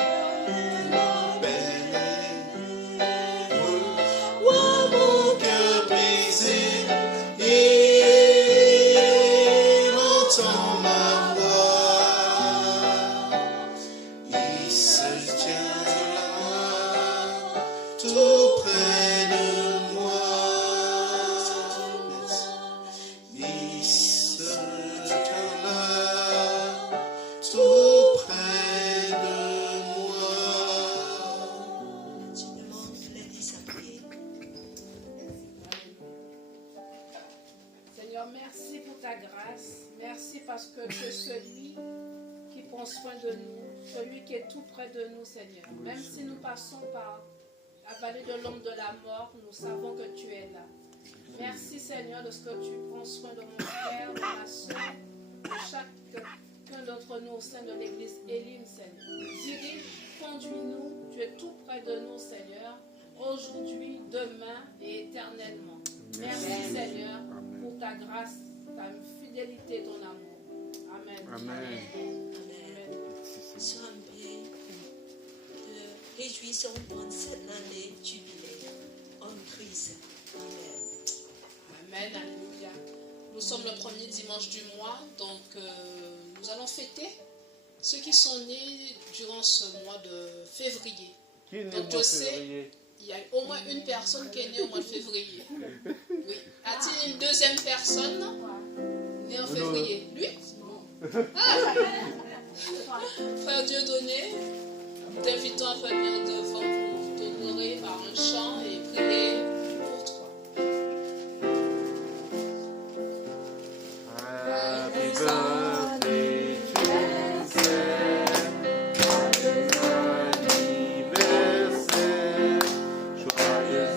ma peine. Oh, mon cœur brisé, il entend ma voix. Il se tient là, tout près de moi. Il se tient là, tout près de moi. Je demande Lady Sabrier. Seigneur, merci pour ta grâce. Merci parce que tu es celui qui prend soin de nous, celui qui est tout près de nous, Seigneur. Même si nous passons par la vallée de l'ombre de la mort, nous savons que tu es là. Merci, Seigneur, de ce que tu prends soin de mon frère, de ma soeur, de chacun d'entre nous au sein de l'église Élim, Seigneur. Dirige, conduis-nous, tu es tout près de nous, Seigneur, aujourd'hui, demain et éternellement. Merci, Seigneur, pour ta grâce, ta fidélité, ton amour. Amen. Amen. Amen. Sois en paix. Réjouissons dans cette année jubilée en Christ. Amen. Amen, alléluia. Nous sommes le premier dimanche du mois, donc nous allons fêter ceux qui sont nés durant ce mois de février. Qui est né Donc au je mois de sais, février? il y a au moins une personne qui est née au mois de février. Oui. A-t-il une deuxième personne née en février? Lui? Ah. Frère Dieudonné, nous t'invitons à venir devant pour t'honorer par un chant et prier pour toi. Happy birthday to you. Joyeux anniversaire, Joyeux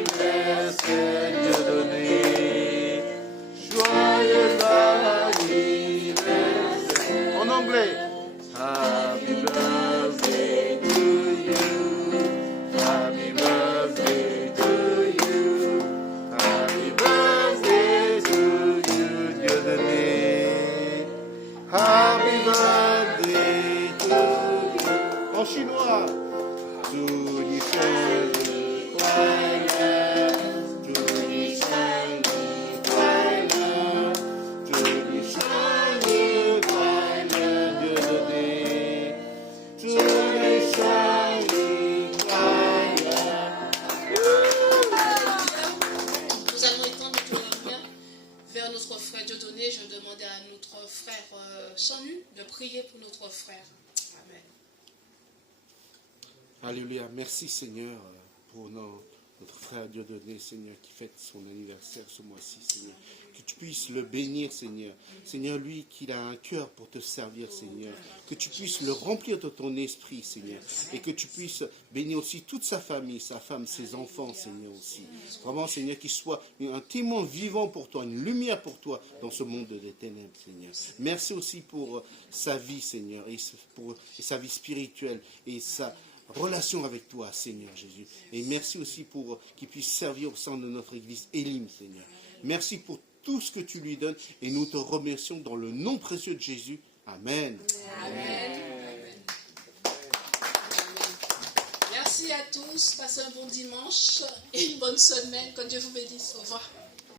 anniversaire, Dieu donne prier pour notre frère. Amen. Alléluia. Merci Seigneur pour notre frère Dieudonné, Seigneur, qui fête son anniversaire ce mois-ci, Seigneur. Que tu puisses le bénir, Seigneur. Seigneur, lui, qu'il a un cœur pour te servir, Seigneur. Que tu puisses le remplir de ton esprit, Seigneur. Et que tu puisses bénir aussi toute sa famille, sa femme, ses enfants, Seigneur, aussi. Vraiment, Seigneur, qu'il soit un témoin vivant pour toi, une lumière pour toi dans ce monde des ténèbres, Seigneur. Merci aussi pour sa vie, Seigneur, et sa vie spirituelle, et sa relation avec toi, Seigneur Jésus. Et merci aussi pour qu'il puisse servir au sein de notre église Elim, Seigneur. Merci pour tout ce que tu lui donnes et nous te remercions dans le nom précieux de Jésus. Amen. Amen. Merci à tous. Passez un bon dimanche et une bonne semaine. Que Dieu vous bénisse. Au revoir.